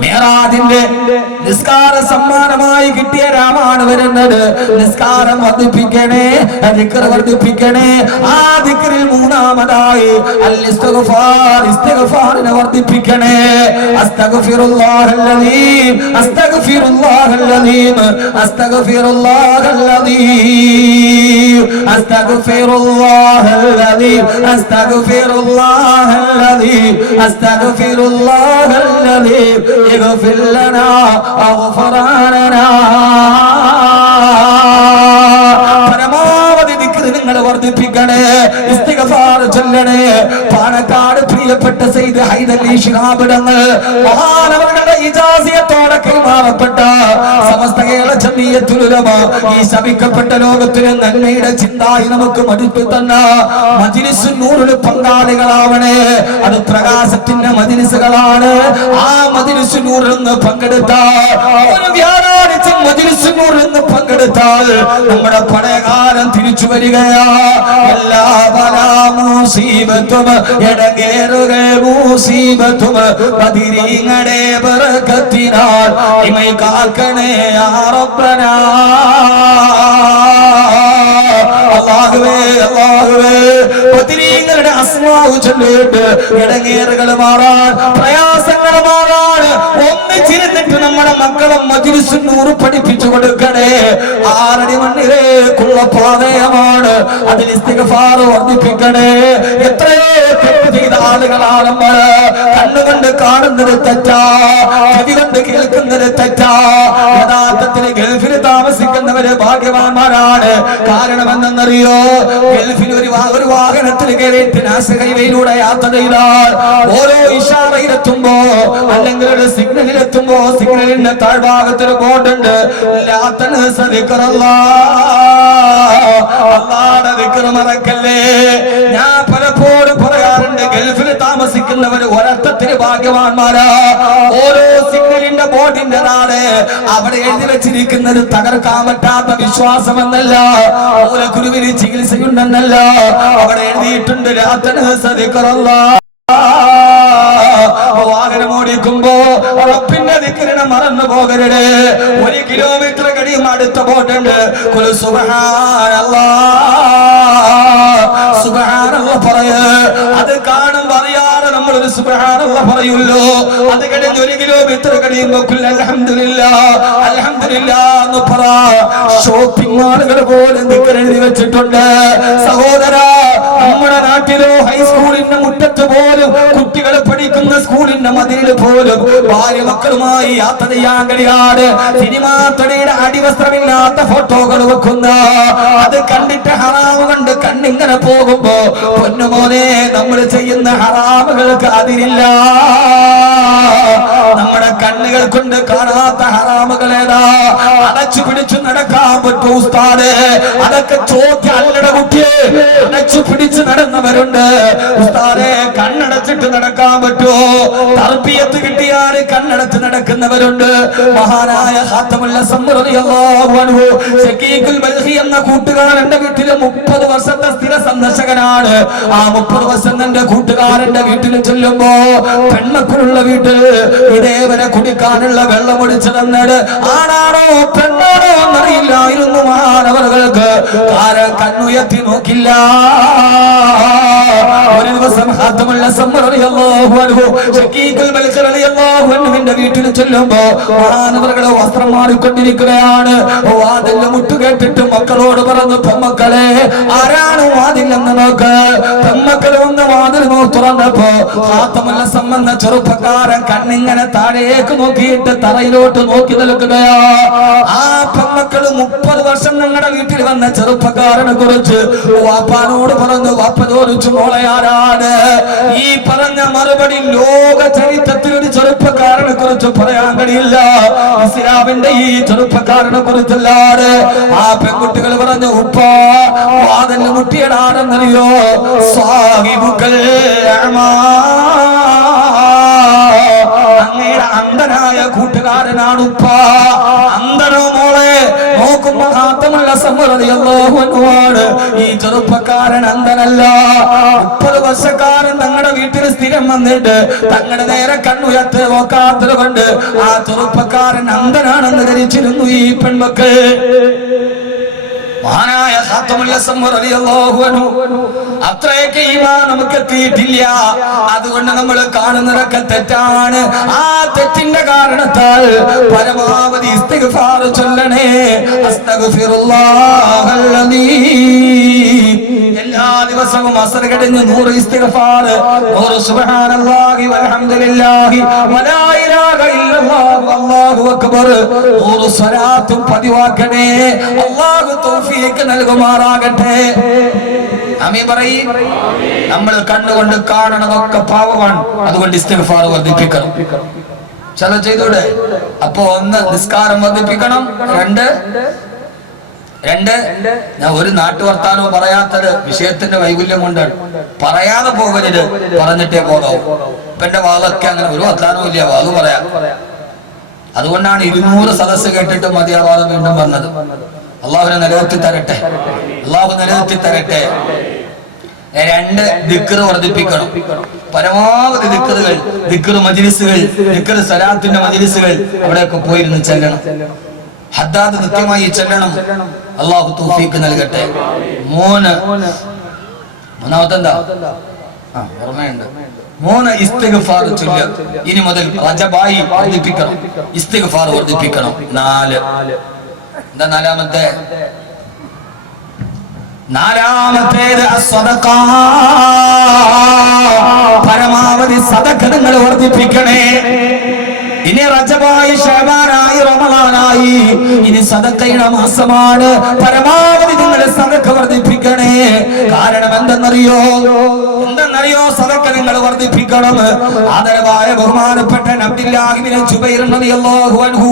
മിഅ്റാജിന്റെ നിസ്കാര സമ്മാനമായി കിട്ടിയ രാമാണ് വരുന്നത്. നിസ്കാരം വർദ്ധിപ്പിക്കണേ, ദിക്ർ വർദ്ധിപ്പിക്കണേ. ആ ദിക്റിൽ മൂന്നാമതായി അൽ ഇസ്തിഗ്ഫാർ, ഇസ്തിഗ്ഫാറിനെ വർദ്ധിപ്പിക്കണേ. അസ്തഗ്ഫിറുല്ലാഹൽ അലീം, അസ്തഗ്ഫിറുല്ലാഹൽ അലീം, അസ്തഗ്ഫിറുല്ലാഹൽ അലീം, അസ്തഗ്ഫിറുല്ലാഹൽ അലീം, അസ്തഗ്ഫിറുല്ലാഹൽ അലീം, അസ്തഗ്ഫിറുല്ലാഹൽ അലീം. ഇഗ്ഫിർ ലനാ വഗ്ഫറാനനാ. പരമാവധി ദിക്ർ നിങ്ങൾ വർദ്ധിപ്പിക്കണേ, ഇസ്തിഗ്ഫാർ ചൊല്ലണേ. പാണക്കാട് പ്രിയപ്പെട്ട സയ്യിദ് ഹൈദരലി ശിഹാബ് തങ്ങൾ മഹാനവരുടെ ഇജാസിയത്തോടെ കൈമാറപ്പെട്ട സമസ്ത കേരള ജമിയത്തുൽ ഉലമ ഈ ശപിക്കപ്പെട്ട ലോകത്തിന് നന്മയുടെ ചിന്തായി നമുക്ക് മതിപ്പ് തന്ന മജ്ലിസുൻ നൂറിൽ പങ്കാളികളാവണേ. അത് പ്രകാശത്തിന്റെ മജ്ലിസുകളാണ്. ആ മജ്ലിസുൻ നൂറിൽ നിന്ന് പങ്കെടുത്ത ഒരു വ്യാഴാഴ്ച മജ്ലിസുൻ നൂറിൽ നിന്ന് പങ്കെടുത്താൽ നമ്മുടെ പഴയകാലം തിരിച്ചു വരികയാ. എല്ലാ ബലാ മുസീബത്തും എടങ്ങേറുകൾ മുസീബത്തും ബദിരീങ്ങളുടെ ബർക്കത്തിനാൽ ഇമൈ കാക്കണേ യാ റബ്ബനാ. അല്ലാഹുവേ അല്ലാഹുവേ ബദിരീങ്ങളുടെ അസ്മാഉ ചൊല്ലിട്ട് എടങ്ങേറുകൾ മാറാൻ, പ്രയാസങ്ങൾ മാറാൻ, ഒന്നിച്ചിരുന്നിട്ട് നമ്മുടെ മക്കളെ മജ്‌ലിസ് നൂറ് പഠിപ്പിച്ചു കൊടുക്കണേ. 6 അടി മണ്ണിലേക്കുള്ള പാതയമാണ്. അതിൽ ഇസ്തിഗ്ഫാർ വർദ്ധിപ്പിക്കണേ. എത്രയോ തെറ്റ് ചെയ്ത ആളുകളാണ് നമ്മൾ. കണ്ണുകൊണ്ട് കാണുന്നത് തെറ്റാ, ചെവി കൊണ്ട് കേൾക്കുന്നത് തെറ്റാ. യഥാർത്ഥത്തിൽ ഗൾഫിൽ താമസിക്കുന്നവര് ഭാഗ്യവാന്മാരാണ്. കാരണം എന്തെന്നറിയോ? ഗൾഫിൽ ഒരു വാഹനത്തിൽ കയറിയിട്ട് നാഷണൽ ഹൈവേയിലൂടെ യാത്ര ചെയ്താൽ ഓരോ ഇഷാറയിലെത്തുമ്പോ അല്ലെങ്കിൽ ഒരു സിഗ്നലിലെത്തുമ്പോ സിഗ്നലിന്റെ താഴ്ഭാഗത്തൊരു ബോർഡുണ്ട്, അല്ലാഹുവിന്റെ ദിക്ർ മറക്കല്ലേ. ഞാൻ പലപ്പോഴും പറയാറുണ്ട്, ഗൾഫിൽ താമസിക്കുന്നവര് ഒരർത്ഥത്തിന് ഭാഗ്യവാന്മാരാ. ഓരോ സിഗ്നലിന്റെ ബോർഡിന്റെ നാളെ അവിടെ എഴുതി വെച്ചിരിക്കുന്നത് തകർക്കാൻ പറ്റാത്ത വിശ്വാസമെന്നല്ല, മൂലക്കുരുവിന് ചികിത്സയുണ്ടെന്നല്ല. അവിടെ എഴുതിയിട്ടുണ്ട് വാഹനം ഓടിക്കുമ്പോ ഉറപ്പിന്റെ ദിക്റിനെ മറന്നു പോകരുത്. 1 കിലോമീറ്റർ കഴിയും അടുത്ത ബോട്ടുണ്ട്, സുബ്ഹാനല്ലാഹ് പറയ. അത് കാണുമ്പോ അറിയാതെ നമ്മളൊരു സുബ്ഹാനല്ലാഹ് പറയുമല്ലോ. അത് കഴിഞ്ഞ് 1 കിലോമീറ്റർ കഴിയുമ്പോ അൽഹംദുലില്ലാഹ് എന്ന് പറ. ഷോപ്പിംഗ് മാളുകൾ പോലും ദിക്ർ എഴുതി വെച്ചിട്ടുണ്ട്. സഹോദരാ, നമ്മുടെ നാട്ടിലോ ഹൈസ്കൂളിന്റെ മുറ്റത്ത് പോലും, കുട്ടികൾ പഠിക്കുന്ന സ്കൂളിന്റെ മതിലിൽ പോലും ഭാര്യ മക്കളുമായി യാത്ര ചെയ്യാൻ കഴിയാതെ സിനിമാ തടിയുടെ അടിവസ്ത്രമില്ലാത്ത ഫോട്ടോകൾ വെക്കുന്ന, അത് കണ്ടിട്ട് ഹറാമ് കണ്ട് കണ്ണിങ്ങനെ പോകുമ്പോ പൊന്നുമോനെ, നമ്മൾ ചെയ്യുന്ന ഹറാമുകൾക്ക് അതിരില്ല. നമ്മുടെ കണ്ണുകൾ കൊണ്ട് കാണാത്ത ഹറാമുകളേതാ? അടച്ചു പിടിച്ചു നടക്കാൻ പറ്റൂ ഉസ്താദേ? അതൊക്കെ ചോദ്യം അല്ലട കുട്ടിയെ. അടച്ചു പിടിച്ച് നടന്നവരുണ്ട് ഉസ്താദേ. കണ്ണടച്ചിട്ട് നടക്കാൻ പറ്റുമോ? തർബിയത്ത് കിട്ടിയാൽ കണ്ണടച്ച് നടക്കുന്നവരുണ്ട്. മഹാനായ ഖാത്തമുൽ അസ്മർ റളിയല്ലാഹു അൻഹു ശകീഖുൽ ബൽഖി എന്ന കൂട്ടുകാരന്റെ വീട്ടിൽ 30 വർഷത്തെ സ്ഥിര സന്ദർശകനാണ്. ആ 30 വർഷം എന്റെ കൂട്ടുകാരന്റെ വീട്ടിൽ ചെല്ലുമ്പോ പെൺമക്കളുള്ള വീട്ടിൽ ഇതേവരെ കുടിക്കാനുള്ള വെള്ളം ഒഴിച്ചു തന്നത് ആണാണോ പെണ്ണാണോ എന്നറിയില്ലായിരുന്നു മാനവർക്ക്. കാരണം കണ്ണുയർത്തി നോക്കില്ല. ഒരു ദിവസം ഖാത്തമുൽ അസ്മർ റളിയല്ലാഹു അൻഹു ശകീഖുൽ ബൽഖി റളിയല്ലാഹു അൻഹുവിന്റെ വീട്ടിൽ ചെല്ലുമ്പോ മാനവരുടെ വസ്ത്രം മാറിക്കൊണ്ടിരിക്കുകയാണ്. വാതിലിന്റെ മുട്ട് കേട്ടിട്ട് മക്കളോട് പറഞ്ഞു, പെമ്മക്കളെ ആരാണ് വാതിലെന്ന് നോക്ക്. പെമ്മക്കൾ വന്ന് വാതിൽ തുറന്നപ്പോ ഖാത്തമുൽ അസ്മർ എന്ന ചെറുപ്പക്കാരൻ കണ്ണിങ്ങനെ താഴേക്ക് നോക്കിയിട്ട് തറയിലോട്ട് നോക്കി നിൽക്കുകയാ. ആ പെമ്മക്കള് 30 വർഷം ഞങ്ങളുടെ വീട്ടിൽ വന്ന ചെറുപ്പക്കാരനെ കുറിച്ച് വാപ്പാനോട് പറഞ്ഞു. വാപ്പ ചോദിച്ചു, മോളെ ആരാണ്? ഈ പറഞ്ഞ മറുപടി ലോക ചരിത്രത്തിൽ ഒരു ചെറുപ്പക്കാരനെ കുറിച്ച് പറയാൻ കഴിയില്ല. ഇസ്ലാമിന്റെ ഈ ചെറുപ്പക്കാരനെ കുറിച്ചല്ലാതെ. ആ പെൺകുട്ടികൾ പറഞ്ഞു, ഉപ്പ വാതിലിൽ മുട്ടിയടാണെന്നറിയോ? സാഹിബുക്കൽ അങ്ങയുടെ അന്ധനായ കൂട്ടുകാരനാണ് ഉപ്പ. അന്ധനോ മോളെ? നോക്കുമ്പോ ഖാത്തമുൽ അസ്മർ റളിയല്ലാഹു അൻഹു ആണ്. ഈ ചെറുപ്പക്കാരൻ അന്ധനല്ല. 30 വർഷക്കാരൻ തങ്ങളുടെ വീട്ടിൽ സ്ഥിരം വന്നിട്ട് തങ്ങളുടെ നേരെ കണ്ണുയർത്ത് നോക്കാത്തത് കൊണ്ട് ആ ചെറുപ്പക്കാരൻ അന്ധനാണെന്ന് ധരിച്ചിരുന്നു ഈ പെൺമക്കൾ. മഹാനായ ഖാത്തമുൽ അസ്മർ റളിയല്ലാഹു അൻഹു അത്രയൊക്കെ ഈമാൻ നമുക്ക് എത്തിയിട്ടില്ല. അതുകൊണ്ട് നമ്മൾ കാണുന്നതൊക്കെ തെറ്റാണ്. ആ തെറ്റിന്റെ കാരണത്താൽ പരമാവധി ഇസ്തിഗ്ഫാർ ചൊല്ലണേ. അസ്തഗ്ഫിറുല്ലാഹൽ അലീം. എല്ലാ ദിവസവും അസ്ർ കഴിഞ്ഞ് 100 ഇസ്തിഗ്ഫാർ, 100 സുബ്ഹാനല്ലാഹി വൽഹംദുലില്ലാഹി വലാ ഇലാഹ ഇല്ലല്ലാഹു അല്ലാഹു അക്ബർ, 100 സ്വലാത്തും പതിവാക്കണേ. അല്ലാഹു തൗഫീഖ് നൽകുമാറാകട്ടെ. ആമീൻ പറയ്. നമ്മൾ കണ്ണുകൊണ്ട് കാണണതൊക്കെ പാവമാണ്. അതുകൊണ്ട് ഇസ്തിഗ്ഫാർ വർദ്ധിപ്പിക്കണം. ചലോ ചെയ്തൂടെ? അപ്പൊ 1 നിസ്കാരം വർദ്ധിപ്പിക്കണം. 2 ഞാൻ ഒരു നാട്ടുവർത്താനവും പറയാത്തത് വിഷയത്തിന്റെ വൈകുല്യം കൊണ്ടാണ്. പറയാതെ പോകരുത്, പറഞ്ഞിട്ടേ പോകാവൂ. ഇപ്പൊ എന്റെ വാദമൊക്കെ അങ്ങനെ ഒരു വർത്താനവും ഇല്ല, വാദം പറയാം. അതുകൊണ്ടാണ് 200 സദസ്സ് കേട്ടിട്ട് മതിയാവാദം വീണ്ടും പറഞ്ഞത്. അള്ളാഹുവിനെ നിലനിർത്തി തരട്ടെ. അള്ളാഹു നിലനിർത്തി തരട്ടെ. 2 ദിക്ർ വർദ്ധിപ്പിക്കണം. പരമാവധി ദിക്റുകൾ, ദിക്ർ മജ്ലിസുകൾ, ദിക്ർ സലാത്തിന്റെ മജ്ലിസുകൾ അവിടെയൊക്കെ പോയിരുന്ന് ചെല്ലണം. ഹദ്ദാദ് കൃത്യമായി ചെല്ലണം. അള്ളാഹു തൗഫീഖ് നൽകട്ടെ. 3 മൂന്നാമത്തെ എന്താ? ഓർമ്മയുണ്ട്. 3 ഇസ്തിഗ്ഫാർ ചൊല്ലുക. ഇനി മുതൽ റജബായി വർദ്ധിപ്പിക്കണം, ഇസ്തിഗ്ഫാർ വർദ്ധിപ്പിക്കണം. 4 എന്താ നാലാമത്തേത് അസ്സദഖ. പരമാവധി സദഖ നിങ്ങൾ വർദ്ധിപ്പിക്കണേ. ഇനി റജബായി, ശഅബാനായി, റമളാനായി, ഇനി സദഖയുടെ മാസമാണ്. പരമാവധി നിങ്ങൾ സദഖ വർദ്ധിപ്പിക്കണേ. കാരണം എന്തെന്നറിയോ? സദഖ നിങ്ങൾ വർദ്ധിപ്പിക്കണം. ആദരവായ ബഹുമാനപ്പെട്ട അബ്ദുല്ലാഹി ഇബ്നു ജുബൈർ റളിയല്ലാഹു അൻഹു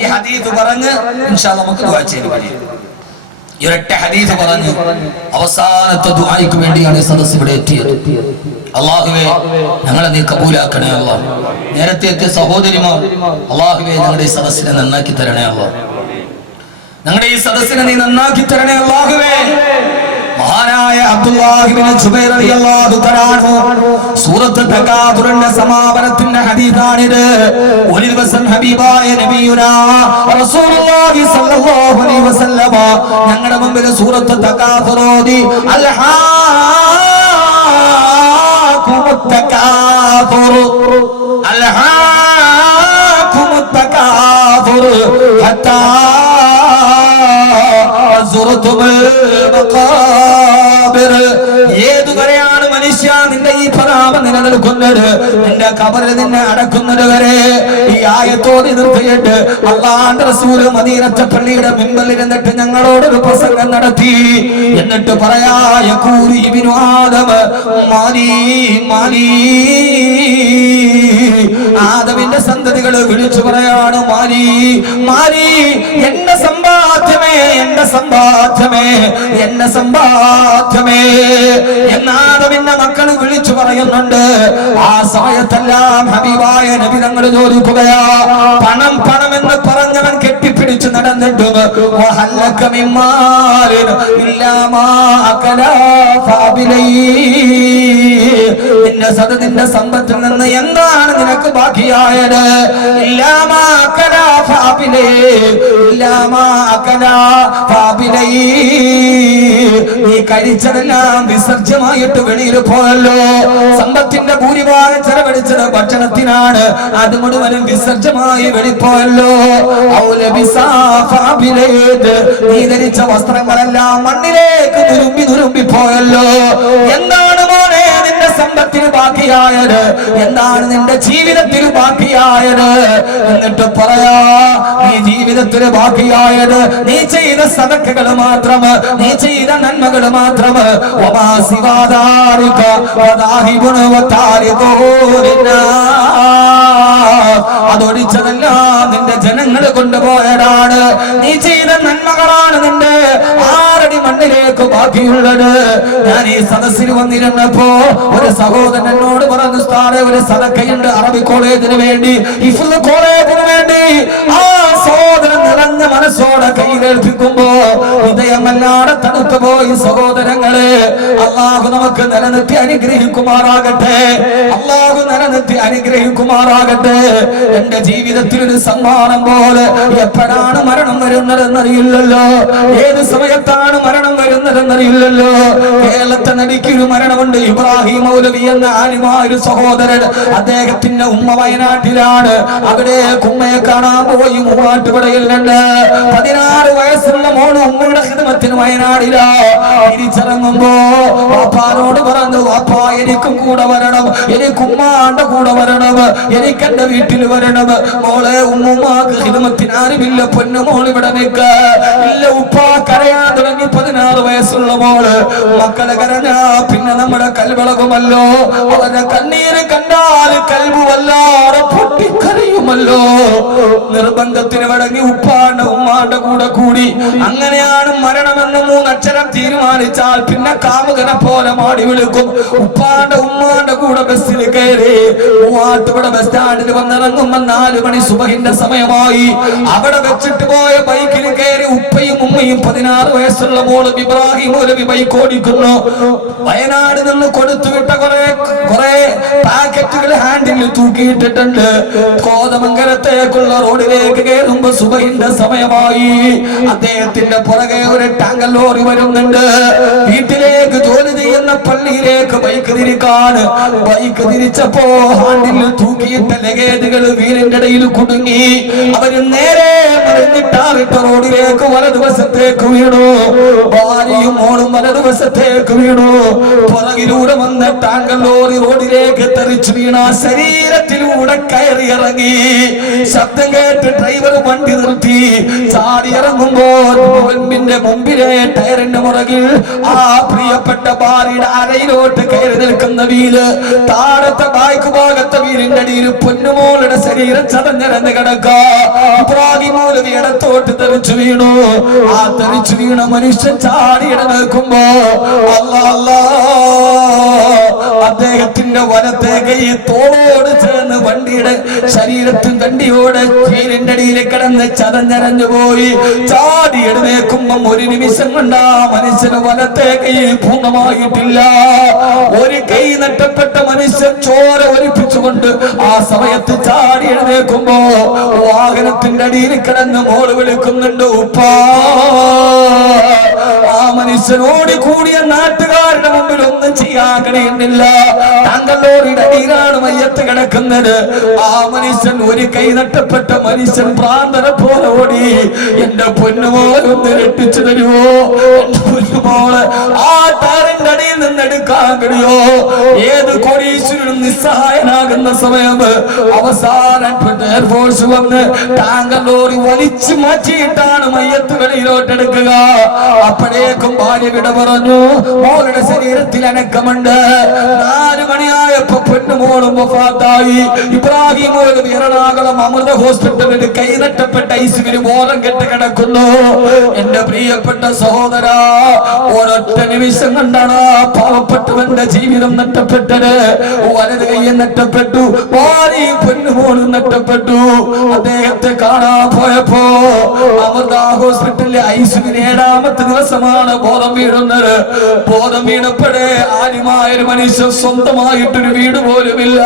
ഈ ഹദീസ് പറഞ്ഞ് ഇൻഷാ അല്ലാഹ് നമുക്ക് ദുആ ചെയ്യാം. ഈ ഒരൊറ്റ ഹദീസ് പറഞ്ഞു അവസാനത്തെ ദുആയ്ക്ക് വേണ്ടിയാണ് സദസ്സ് ഇവിടെ എത്തിയത്. അല്ലാഹുവേ ഞങ്ങളെ നീ കബൂലാക്കണേ അല്ലാഹ്. നേരത്തെ എത്തിയ സഹോദരിമാർ അല്ലാഹുവേ ഞങ്ങളുടെ ഈ സദസ്സിനെ നന്നാക്കി തരണേ അല്ലാഹ്. ഞങ്ങളുടെ ഈ സദസ്സിനെ നീ നന്നാക്കി തരണേ അല്ലാഹുവേ. മഹാനായ അബ്ദുല്ലാഹി ഇബ്നു ജുബൈർ റളിയല്ലാഹു തആല സൂറത്ത് തകാതുറിന്റെ സമാപനത്തിന്റെ ഹദീസാണിത്. ഒരു ദിവസം ഹബീബായ നബിയുനാ റസൂലുള്ളാഹി സ്വല്ലല്ലാഹു അലൈഹി വസല്ലമ ഞങ്ങളുടെ മുമ്പിൽ സൂറത്ത് തകാതുർ ഓതി അൽഹാകുമുത് തകാതുർ അൽഹാകുമുത് തകാതുർ ഹത്താ ഏതുവരെയാണ് മനുഷ്യ നിന്റെ ഈ പ്രതാപം നിലനിൽക്കുന്നത്? നിന്റെ ഖബറിൽ നിന്നെ അടക്കുന്നത് വരെ ഈ ആയത്തോട് നിർത്തിയിട്ട് അല്ലാഹുവിന്റെ റസൂൽ മദീനത്തെ പള്ളിയുടെ മിമ്പറിൽ നിന്നിട്ട് ഞങ്ങളോടൊരു പ്രസംഗം നടത്തി. എന്നിട്ട് പറയാ യഖൂലു ഇബ്നു ആദം മാലി മാലി. ആദമിന്റെ സന്തതികൾ വിളിച്ചു പറയാണ് മാലി മാലി, എന്റെ സമ്പാദ്യമേ എന്റെ സമ്പാദ്യമേ എന്റെ സമ്പാദ്യമേ എന്നാദമിന്റെ മക്കൾ വിളിച്ചു പറയുന്നുണ്ട്. ആ സമയത്തെല്ലാം ഹബീബായ നബി തങ്ങൾ ചോദിക്കുകയാ, പണം പണം എന്ന് പറഞ്ഞവൻ കെട്ടിപ്പിടിച്ചു നടന്നിട്ടും നിന്റെ സമ്പത്തിൽ നിന്ന് എന്താണ് നിനക്ക് ബാക്കിയായത്? നീ കഴിച്ചതെല്ലാം വിസർജ്യമായിട്ട് വെളിയിൽ പോയല്ലോ. സമ്പത്തിന്റെ ഭൂരിഭാഗം ചെലവഴിച്ചത് ഭക്ഷണത്തിനാണ്, അത് മുഴുവനും വിസർജ്യമായി വെളിപ്പോയല്ലോ. നീ ധരിച്ച വസ്ത്രങ്ങളെല്ലാം മണ്ണിലേക്ക് നുരുമ്പി പോയല്ലോ. എന്താണ് മോനെ നിന്റെ സമ്പത്തിന് ബാക്കിയായത്? എന്താണ് നിന്റെ ജീവിതത്തിൽ ബാക്കിയായത്? എന്നിട്ട് പറയാ, നീ ജീവിതത്തിൽ ബാക്കിയായത് നീ ചെയ്ത സദഖകൾ മാത്രം, നീ ചെയ്ത നന്മകൾ മാത്രം. അതൊഴിച്ചതെല്ലാം നിന്റെ ജനങ്ങൾ കൊണ്ടുപോയതാണ്. നീ ചെയ്ത നന്മകളാണ് നിന്റെ 6 അടി മണ്ണിലേക്ക് ബാക്കിയുള്ളത്. ഞാൻ ഈ സദസ്സിൽ വന്നിരുന്നപ്പോ ഒരു സഹോദരൻ എന്നോട് പറഞ്ഞു, ഉസ്താദേ ഒരു സദഖയുണ്ട് അറബി കോളേജിന് വേണ്ടി, ഹിഫ്ള് കോളേജിന് വേണ്ടി. ആ സഹോദരൻ നിറഞ്ഞ മനസ്സോടെ കയ്യിലേൽപ്പിക്കുമ്പോ ഹൃദയമല്ലാതെ തണുത്തു പോയി. സഹോദരങ്ങളെ, അള്ളാഹു നമുക്ക് നിലനിർത്തി അനുഗ്രഹിക്കുമാറാകട്ടെ. അള്ളാഹു നിലനിർത്തി അനുഗ്രഹിക്കുമാറാകട്ടെ. എന്റെ ജീവിതത്തിൽ ഒരു സമ്മാനം പോലെ എപ്പോഴാണ് മരണം വരുന്നതെന്നറിയില്ലല്ലോ, ഏത് സമയത്താണ് മരണം വരുന്നതെന്നറിയില്ലല്ലോ. കേരളത്തെ നടിക്കൊരു മരണമുണ്ട്. ഇബ്രാഹിം മൗലവി എന്ന ആലിമായ ഒരു സഹോദരൻ, അദ്ദേഹത്തിന്റെ ഉമ്മ വയനാട്ടിലാണ്. അവിടെ ഉമ്മയെ കാണാൻ പോയി മൂവാറ്റുപുഴയിൽ നിന്ന് 16 വയസ്സുള്ള മോള് ഉമ്മയുടെ ഖിദ്മത്തിന് വയനാടിലാ. തിരിച്ചിറങ്ങുമ്പോ വാപ്പാനോട് പറഞ്ഞു, വാപ്പാ എനിക്കും കൂടെ വരണം, എനിക്ക് ഉമ്മാന്റെ കൂടെ വരണം, എനിക്ക് എന്റെ വീട്ടിൽ വരണം. മോളെ ഉമ്മുമാക്ക് ഖിദ്മത്തിന് ആരുമില്ല, പൊന്നുമോൾ ഇവിടെ നിൽക്ക ഇല്ല. ഉപ്പ കരയാൻ തുടങ്ങി. 16 വയസ്സുള്ള മോള്. മക്കളെ കരഞ്ഞാ പിന്നെ നമ്മുടെ കൽവിളകുമല്ലോ. അവരുടെ കണ്ണീര് കണ്ടാൽ കൽബ് വല്ലാതെ പൊട്ടിക്കരയുമല്ലോ. നിർബന്ധത്തിന് വഴങ്ങി ഉപ്പാന്റെ ഉമ്മാന്റെ കൂടെ കൂടി. അങ്ങനെയാണ് മരണമെന്ന് 3 അക്ഷരം തീരുമാനിച്ചാൽ പിന്നെ കാമുകനെ പോലെ മാടി വിളിക്കും. ഉപ്പാന്റെ ഉമ്മാന്റെ കൂടെ ബസ്സിൽ കയറി മൂവാറ്റുപുഴ ബസ് സ്റ്റാൻഡിൽ വന്നിറങ്ങുമ്പോ 4 മണി സുബഹിന്റെ സമയമായി. അവിടെ വെച്ചിട്ട് പോയ ബൈക്കിൽ കയറി ഉപ്പയും ഉമ്മയും 16 വയസ്സുള്ള മോളും ഇബ്രാഹിം മൗലവി ബൈക്ക് ഓടിക്കുന്നു. വയനാട് നിന്ന് കൊടുത്തുവിട്ട കുറെ പാക്കറ്റുകൾ ഹാൻഡിൽ തൂക്കിയിട്ടിട്ടുണ്ട്. കോതമംഗലത്തേക്കുള്ള റോഡിലേക്ക് കയറുമ്പോ സുബഹിന്റെ സമയമായി. അദ്ദേഹത്തിന്റെ പുറകെ ഒരു ടാങ്കർ ലോറി വരുന്നുണ്ട്. വീട്ടിലേക്ക് ജോലി ചെയ്യുന്ന പള്ളിയിലേക്ക് ബൈക്ക് ബൈക്ക് തിരിക്കാണ്. ബൈക്ക് തിരിച്ചപ്പോ ഹാൻഡിൽ തൂക്കിയിട്ട ലഗേജുകൾ വീടിന്റെ ഇടയിൽ കുടുങ്ങി. അവര് നേരെ മറിഞ്ഞിട്ടാറിട്ട റോഡിലേക്ക് വലതുവശത്തേക്ക് വീണു. ഭാര്യയും മോളും വലതുവശത്തേക്ക് വീണു. പുറകിലൂടെ വന്ന ടാങ്കർ ലോറി റോഡിലേക്ക് തെറിച്ചു വീണ ശരീരത്തിലൂടെ കയറി ഇറങ്ങി. ശബ്ദം കേട്ട് ഡ്രൈവർ വണ്ടി നിർത്തി. ചാടി ഇറങ്ങുമ്പോൾ മുമ്പിലെ ടയറിന്റെ മുറകിൽ ആ പ്രിയപ്പെട്ട ഭാര്യയുടെ അരയിലോട്ട് കയറി നിൽക്കുന്ന വീല്, താഴത്തെ ബായ്ക്ക് ഭാഗത്തെ വീലിന്റെ അടിയിൽ പൊന്നുമോളുടെ ശരീരം ചതഞ്ഞിറഞ്ഞ് കിടക്ക. ഇബ്രാഹിമോലവി ഇടത്തോട്ട് തെറിച്ചു വീണു. ആ തെറിച്ചു വീണ മനുഷ്യൻ ചാടി ഇടനിൽക്കുമ്പോ അല്ലാ അദ്ദേഹത്തിന്റെ വലത്തെ കൈ തോളോട് ചേർന്ന് വണ്ടിയുടെ ശരീരത്തിൽ വണ്ടിയോടെ വീലിന്റെ അടിയിൽ കിടന്ന് ചതഞ്ഞരഞ്ഞു പോയി. ചാടി എഴുന്നേക്കുമ്പം ഒരു നിമിഷം കൊണ്ട് ആ മനുഷ്യന് വലത്തെ കൈ പൂർണ്ണമായിട്ടില്ല. ഒരു കൈ നഷ്ടപ്പെട്ട മനുഷ്യൻ ചോര ഒലിപ്പിച്ചുകൊണ്ട് ആ സമയത്ത് ചാടി എഴുന്നേക്കുമ്പോ വാഹനത്തിന്റെ അടിയിൽ കിടന്ന് മോള് വിളിക്കുന്നുണ്ട് ഉപ്പാ. ആ മനുഷ്യനോട് കൂടിയ നാട്ടുകാരുടെ മുമ്പിൽ ഒന്നും ചെയ്യാൻ കഴിയുന്നില്ല. താങ്കൾ ലോറിയുടെ അടിയിലാണ് മയ്യത്ത് കിടക്കുന്നത്. ആ മനുഷ്യൻ ഒരു കൈ നഷ്ടപ്പെട്ട മനുഷ്യൻ ഭ്രാന്തനെ പോലെ ഓടി, എന്റെ പൊന്നുമോളൊന്ന് രക്ഷിച്ചു തരുമോ, എന്റെ പൊന്നുമോള് ആ താറിന്റെ അടിയിൽ നിന്ന് എടുക്കാൻ കഴിയോ? ഏത് കോടീശ്വരനും നിസ്സഹായനാകുന്ന സമയം അവസാനം എയർഫോഴ്സ് വന്ന് ടാങ്കർ ലോറി വലിച്ചു മാറ്റിയിട്ടാണ് മയ്യത്ത് വെളിയിലോട്ടെടുക്കുക. അപ്പോഴേക്കും ഭാര്യ വിട പറഞ്ഞു. മോളുടെ ശരീരത്തിൽ അനക്കമുണ്ട്. 4 മണിയായപ്പോ പൊന്നുമോളും വഫാത്തായി. ഇബ്രാഹിം എറണാകുളം അമൃത ഹോസ്പിറ്റലിൽ കൈ നഷ്ടപ്പെട്ട ഐസിന് ബോധം കെട്ട് കിടക്കുന്നു. എന്റെ പ്രിയപ്പെട്ട സഹോദര, ഒരൊറ്റ നിമിഷം കണ്ടാണ് പാവപ്പെട്ടവന്റെ ജീവിതം നഷ്ടപ്പെട്ടത്. വലത് കൈയും നഷ്ടപ്പെട്ടു, ഭാര്യയും പൊന്നുമോളും നഷ്ടപ്പെട്ടു. അദ്ദേഹത്തെ കാണാൻ പോയപ്പോ അമൃത ഹോസ്പിറ്റലിലെ ഐസിന് 7ാമത്തെ ദിവസമാണ് ബോധം വീഴുന്നത്. ബോധം വീണപ്പോഴേ ആര്യമായൊരു മനുഷ്യൻ സ്വന്തമായിട്ടൊരു വീട് പോലുമില്ല.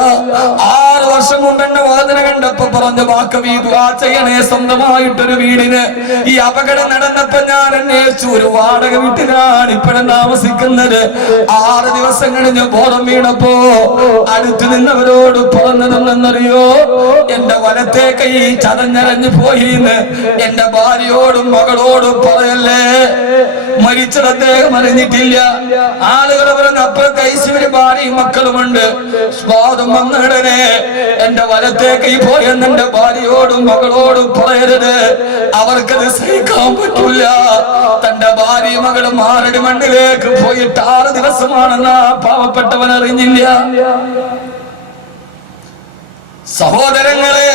6 വർഷം മുമ്പ് എന്നെ വേദന കണ്ടപ്പോ പറഞ്ഞ വാക്കവി ദുആ ചെയ്യണേ സ്വന്തമായിട്ടൊരു വീടിന്. ഈ അപകടം നടന്നപ്പോ ഞാൻ അന്വേഷിച്ചു, ഒരു വാടക വീട്ടിലാണ് ഇപ്പോഴും താമസിക്കുന്നത്. 6 ദിവസം കഴിഞ്ഞ് ബോധം വീണപ്പോ അടുത്ത് നിന്നവരോട് പറഞ്ഞതെന്നറിയോ, എന്റെ വലത്തെ കൈ ചതഞ്ഞരഞ്ഞു പോയിന്ന്. എന്റെ ഭാര്യയോടും മകളോടും പറയല്ലേ, മരിച്ചത് അദ്ദേഹം അറിഞ്ഞിട്ടില്ല. ആളുകൾ പറഞ്ഞ അപ്പുറത്തെ ഐസിന് ഭാര്യയും മക്കളുമുണ്ട്. സ്വാദം വന്നിടനെ എന്റെ വലത്തെ കൈ പോയെന്ന് എന്റെ ഭാര്യയോടും മകളോടും പറയരുത്. അവർക്കത് സഹിക്കാൻ പറ്റൂല. തന്റെ ഭാര്യയും മകളും ആരുടെ മണ്ണിലേക്ക് പോയിട്ട് 6 ദിവസമാണെന്ന് ആ പാവപ്പെട്ടവൻ അറിഞ്ഞില്ല. സഹോദരങ്ങളെ,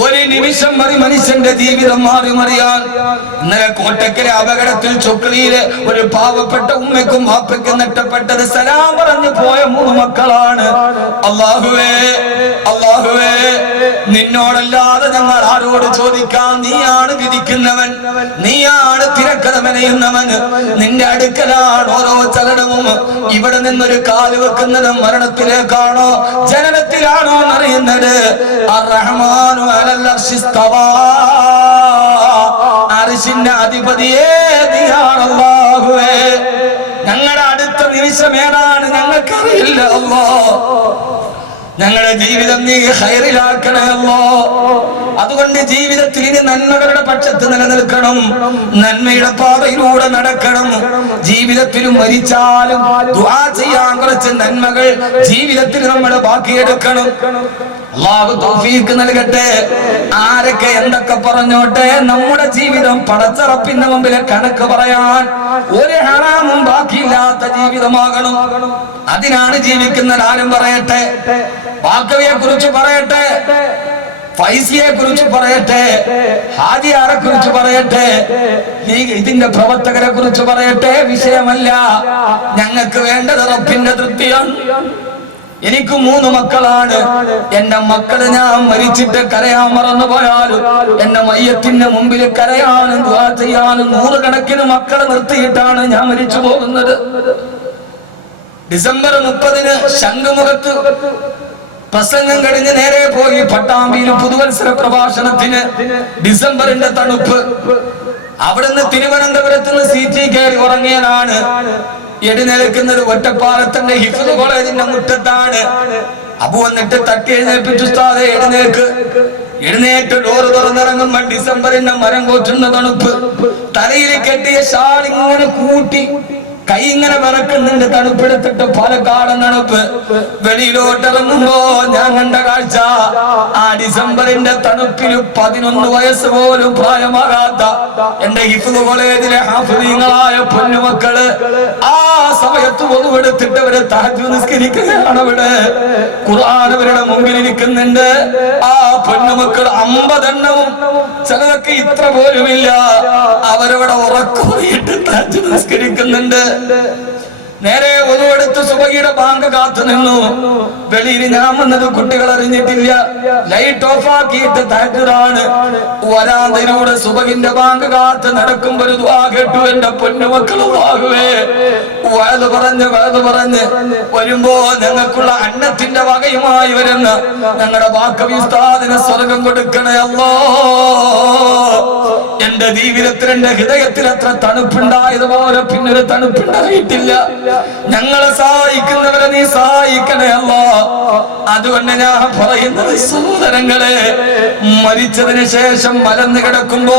ഒരു നിമിഷം മതി മനുഷ്യന്റെ ജീവിതം മാറി മറിയാൻ. ഇന്നലെ കോട്ടക്കലെ അപകടത്തിൽ ചൊക്ലിയിലെ ഒരു പാവപ്പെട്ട ഉമ്മയ്ക്കും വാപ്പയ്ക്കും നഷ്ടപ്പെട്ടത് സലാം പറഞ്ഞു പോയ 3 മക്കളാണ്. അല്ലാഹുവേ, അല്ലാഹുവേ, നിന്നോടല്ലാതെ ഞങ്ങൾ ആരോട് ചോദിക്കാൻ? നീയാണ് വിധിക്കുന്നവൻ, നീയാണ് തിരക്കഥ മെനയുന്നവൻ. നിന്റെ അടുക്കലാണ് ഓരോ ചലനവും. ഇവിടെ നിന്നൊരു കാല് വെക്കുന്നത് മരണത്തിലേക്കാണോ ജനനത്തിലാണോ എന്നറിയുന്നത്. അർറഹ്മാനു അലൽ അർശി ഇസ്തവാ, അർശിന്റെ അധിപതിയേ നീയാണ് അല്ലാഹുവേ. ഞങ്ങളുടെ അടുത്ത നിമിഷം ഏതാണ് ഞങ്ങൾക്കറിയില്ല അല്ലാഹ്. ഞങ്ങളുടെ ജീവിതം നീ ഖൈറിലാക്കണേ അല്ലാഹ്. അതുകൊണ്ട് ജീവിതത്തിൽ ഇനി നന്മകളുടെ പക്ഷത്ത് നിലനിൽക്കണം, നന്മയുടെ പാതയിലൂടെ നടക്കണം. ജീവിതത്തിലും മരിച്ചാലും ദുആ ചെയ്യാൻ കുറച്ച് നന്മകൾ ജീവിതത്തിൽ നമ്മൾ ബാക്കിയെടുക്കണം. അല്ലാഹു തൗഫീഖ് നൽകട്ടെ. ആരൊക്കെ എന്തൊക്കെ പറഞ്ഞോട്ടെ, നമ്മുടെ ജീവിതം പടച്ചറപ്പിന്റെ മുമ്പിൽ കണക്ക് പറയാൻ ഒരു ഹറാമും ബാക്കിയില്ലാത്ത ജീവിതമാകണം. അതിനാണ് ജീവിക്കുന്നത്. ആരും പറയട്ടെ, ബാക്കവിയെ കുറിച്ച് പറയട്ടെ, ഫൈസിയെ കുറിച്ച് പറയട്ടെ, ഹാജിയാരെ കുറിച്ച് പറയട്ടെ, ഇതിന്റെ പ്രവർത്തകരെ കുറിച്ച് പറയട്ടെ, വിഷയമല്ല. ഞങ്ങൾക്ക് വേണ്ടത് റബ്ബിന്റെ തൃപ്തിയാണ്. എനിക്ക് 3 മക്കളാണ്. എന്റെ മക്കള് ഞാൻ മരിച്ചിട്ട് കരയാൻ മറന്നു പോയാലും എന്റെ മയ്യത്തിന്റെ മുമ്പിൽ കരയാനും ദുആ ചെയ്യാനും 100 കണക്കിന് മക്കളെ നിർത്തിയിട്ടാണ് ഞാൻ മരിച്ചു പോകുന്നത്. ഡിസംബർ 30-ന് ശംഖുമുഖത്ത് പ്രസംഗം കഴിഞ്ഞ് നേരെ പോയി പട്ടാമ്പിയിൽ പുതുവത്സര പ്രഭാഷണത്തിന്. ഡിസംബറിന്റെ തണുപ്പ്. അവിടുന്ന് തിരുവനന്തപുരത്ത് നിന്ന് സീറ്റിൽ കയറി ഉറങ്ങിയതാണ്. എഴുന്നേൽക്കുന്നത് ഒറ്റപ്പാലത്തിന്റെ ഹിഫ്ദ് കോളേജിന്റെ മുറ്റത്താണ്. അബു വന്നിട്ട് തട്ടി എഴുന്നേൽപ്പിച്ചു, ഉസ്താദേ എഴുന്നേൽക്ക്. എഴുന്നേറ്റ് ഡോറ് തുറന്നിറങ്ങുമ്പോ ഡിസംബറിന്റെ മരം കോച്ചുന്ന തണുപ്പ്, തലയിൽ കെട്ടിയ ഷാൾ ഇങ്ങനെ കൂട്ടി കൈ ഇങ്ങനെ വിറക്കുന്നുണ്ട്, തണുപ്പെടുത്തിട്ട് പാലക്കാടൻ തണുപ്പ്. വെളിയിലോട്ടിറങ്ങുമ്പോ ഞാൻ കണ്ട കാഴ്ച, ആ ഡിസംബറിന്റെ തണുപ്പില് 11 വയസ്സ് പോലും പ്രായമാകാത്ത എന്റെ ഹിഫ്ദ് കോളേജിലെ ഹാഫിളീങ്ങളായ പൊന്നുമക്കള് ആ സമയത്ത് ഒന്നുമെടുത്തിട്ട് അവര് തഹജ്ജുദ് നിസ്കരിക്കുകയാണ്. അവിടെ ഖുർആൻ അവരുടെ മുമ്പിൽ ഇരിക്കുന്നുണ്ട്. ആ പൊന്നുമക്കൾ 50 എണ്ണവും, ചിലതൊക്കെ ഇത്ര പോലുമില്ല. അവരവിടെ ഉറക്കമായിട്ട് തഹജ്ജുദ് നിസ്കരിക്കുന്നുണ്ട്. നേരെ ഒന്നുമെടുത്ത് സുബഹിയുടെ ബാങ്ക് കാത്തു നിന്നു. വെളിയിൽ ഞാൻ വന്നത് കുട്ടികൾ അറിഞ്ഞിട്ടില്ല. ലൈറ്റ് ഓഫ് ആക്കിയിട്ട് തഹജ്ജുദാണ്. വരാന്തയിലൂടെ സുബഹിന്റെ ബാങ്ക് കാത്ത് നടക്കുമ്പോ ഒരു ദുആ കേട്ടു. എന്റെ പൊന്നുമക്കള് വാകുവേ വയത് പറഞ്ഞ് വരുമ്പോ ഞങ്ങൾക്കുള്ള അന്നത്തിന്റെ വകയുമായി വരുന്ന ഞങ്ങളുടെ വാക്കവി ഉസ്താദിന് സ്വർഗം കൊടുക്കണേ അല്ലാ. എന്റെ ജീവിതത്തിൽ എന്റെ ഹൃദയത്തിൽ അത്ര തണുപ്പുണ്ടായതുപോലെ പിന്നൊരു തണുപ്പുണ്ടായിട്ടില്ല. ഞങ്ങളെ സഹായിക്കുന്നവരെ നീ സഹായിക്കണേ അല്ലാ. അതുകൊണ്ട് ഞാൻ പറയുന്നത് സഹോദരങ്ങളെ, മരിച്ചതിന് ശേഷം മലന്ന് കിടക്കുമ്പോ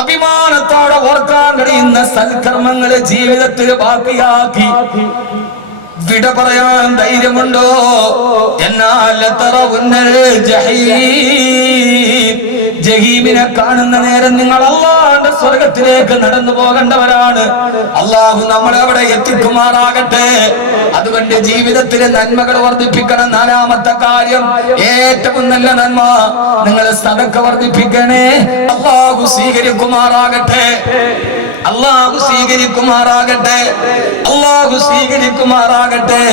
അഭിമാനത്തോടെ ഓർക്കാൻ കഴിയുന്ന സൽക്കർമ്മങ്ങളെ ജീവിതത്തിൽ ബാക്കിയാക്കി വിട പറയാൻ ധൈര്യമുണ്ടോ? എന്നാൽ ജഹീമിനെ കാണുന്ന നേരം നിങ്ങൾ അല്ലാഹുവിന്റെ സ്വർഗത്തിലേക്ക് നടന്നു പോകേണ്ടവരാണ്. അല്ലാഹു നമ്മളെ അവിടെ എത്തിക്കുമാറാകട്ടെ. അതുകൊണ്ട് ജീവിതത്തിലെ നന്മകൾ വർദ്ധിപ്പിക്കണം. 4ാമത്തെ കാര്യം, ഏറ്റവും നല്ല നന്മ, നിങ്ങൾ സദഖ വർദ്ധിപ്പിക്കണേ. അല്ലാഹു സ്വീകരിക്കുമാറാകട്ടെ. അല്ലാഹു സ്വീകരിക്കുമാറാകട്ടെ. അല്ലാഹു സ്വീകരിക്കുമാറാകട്ടെ.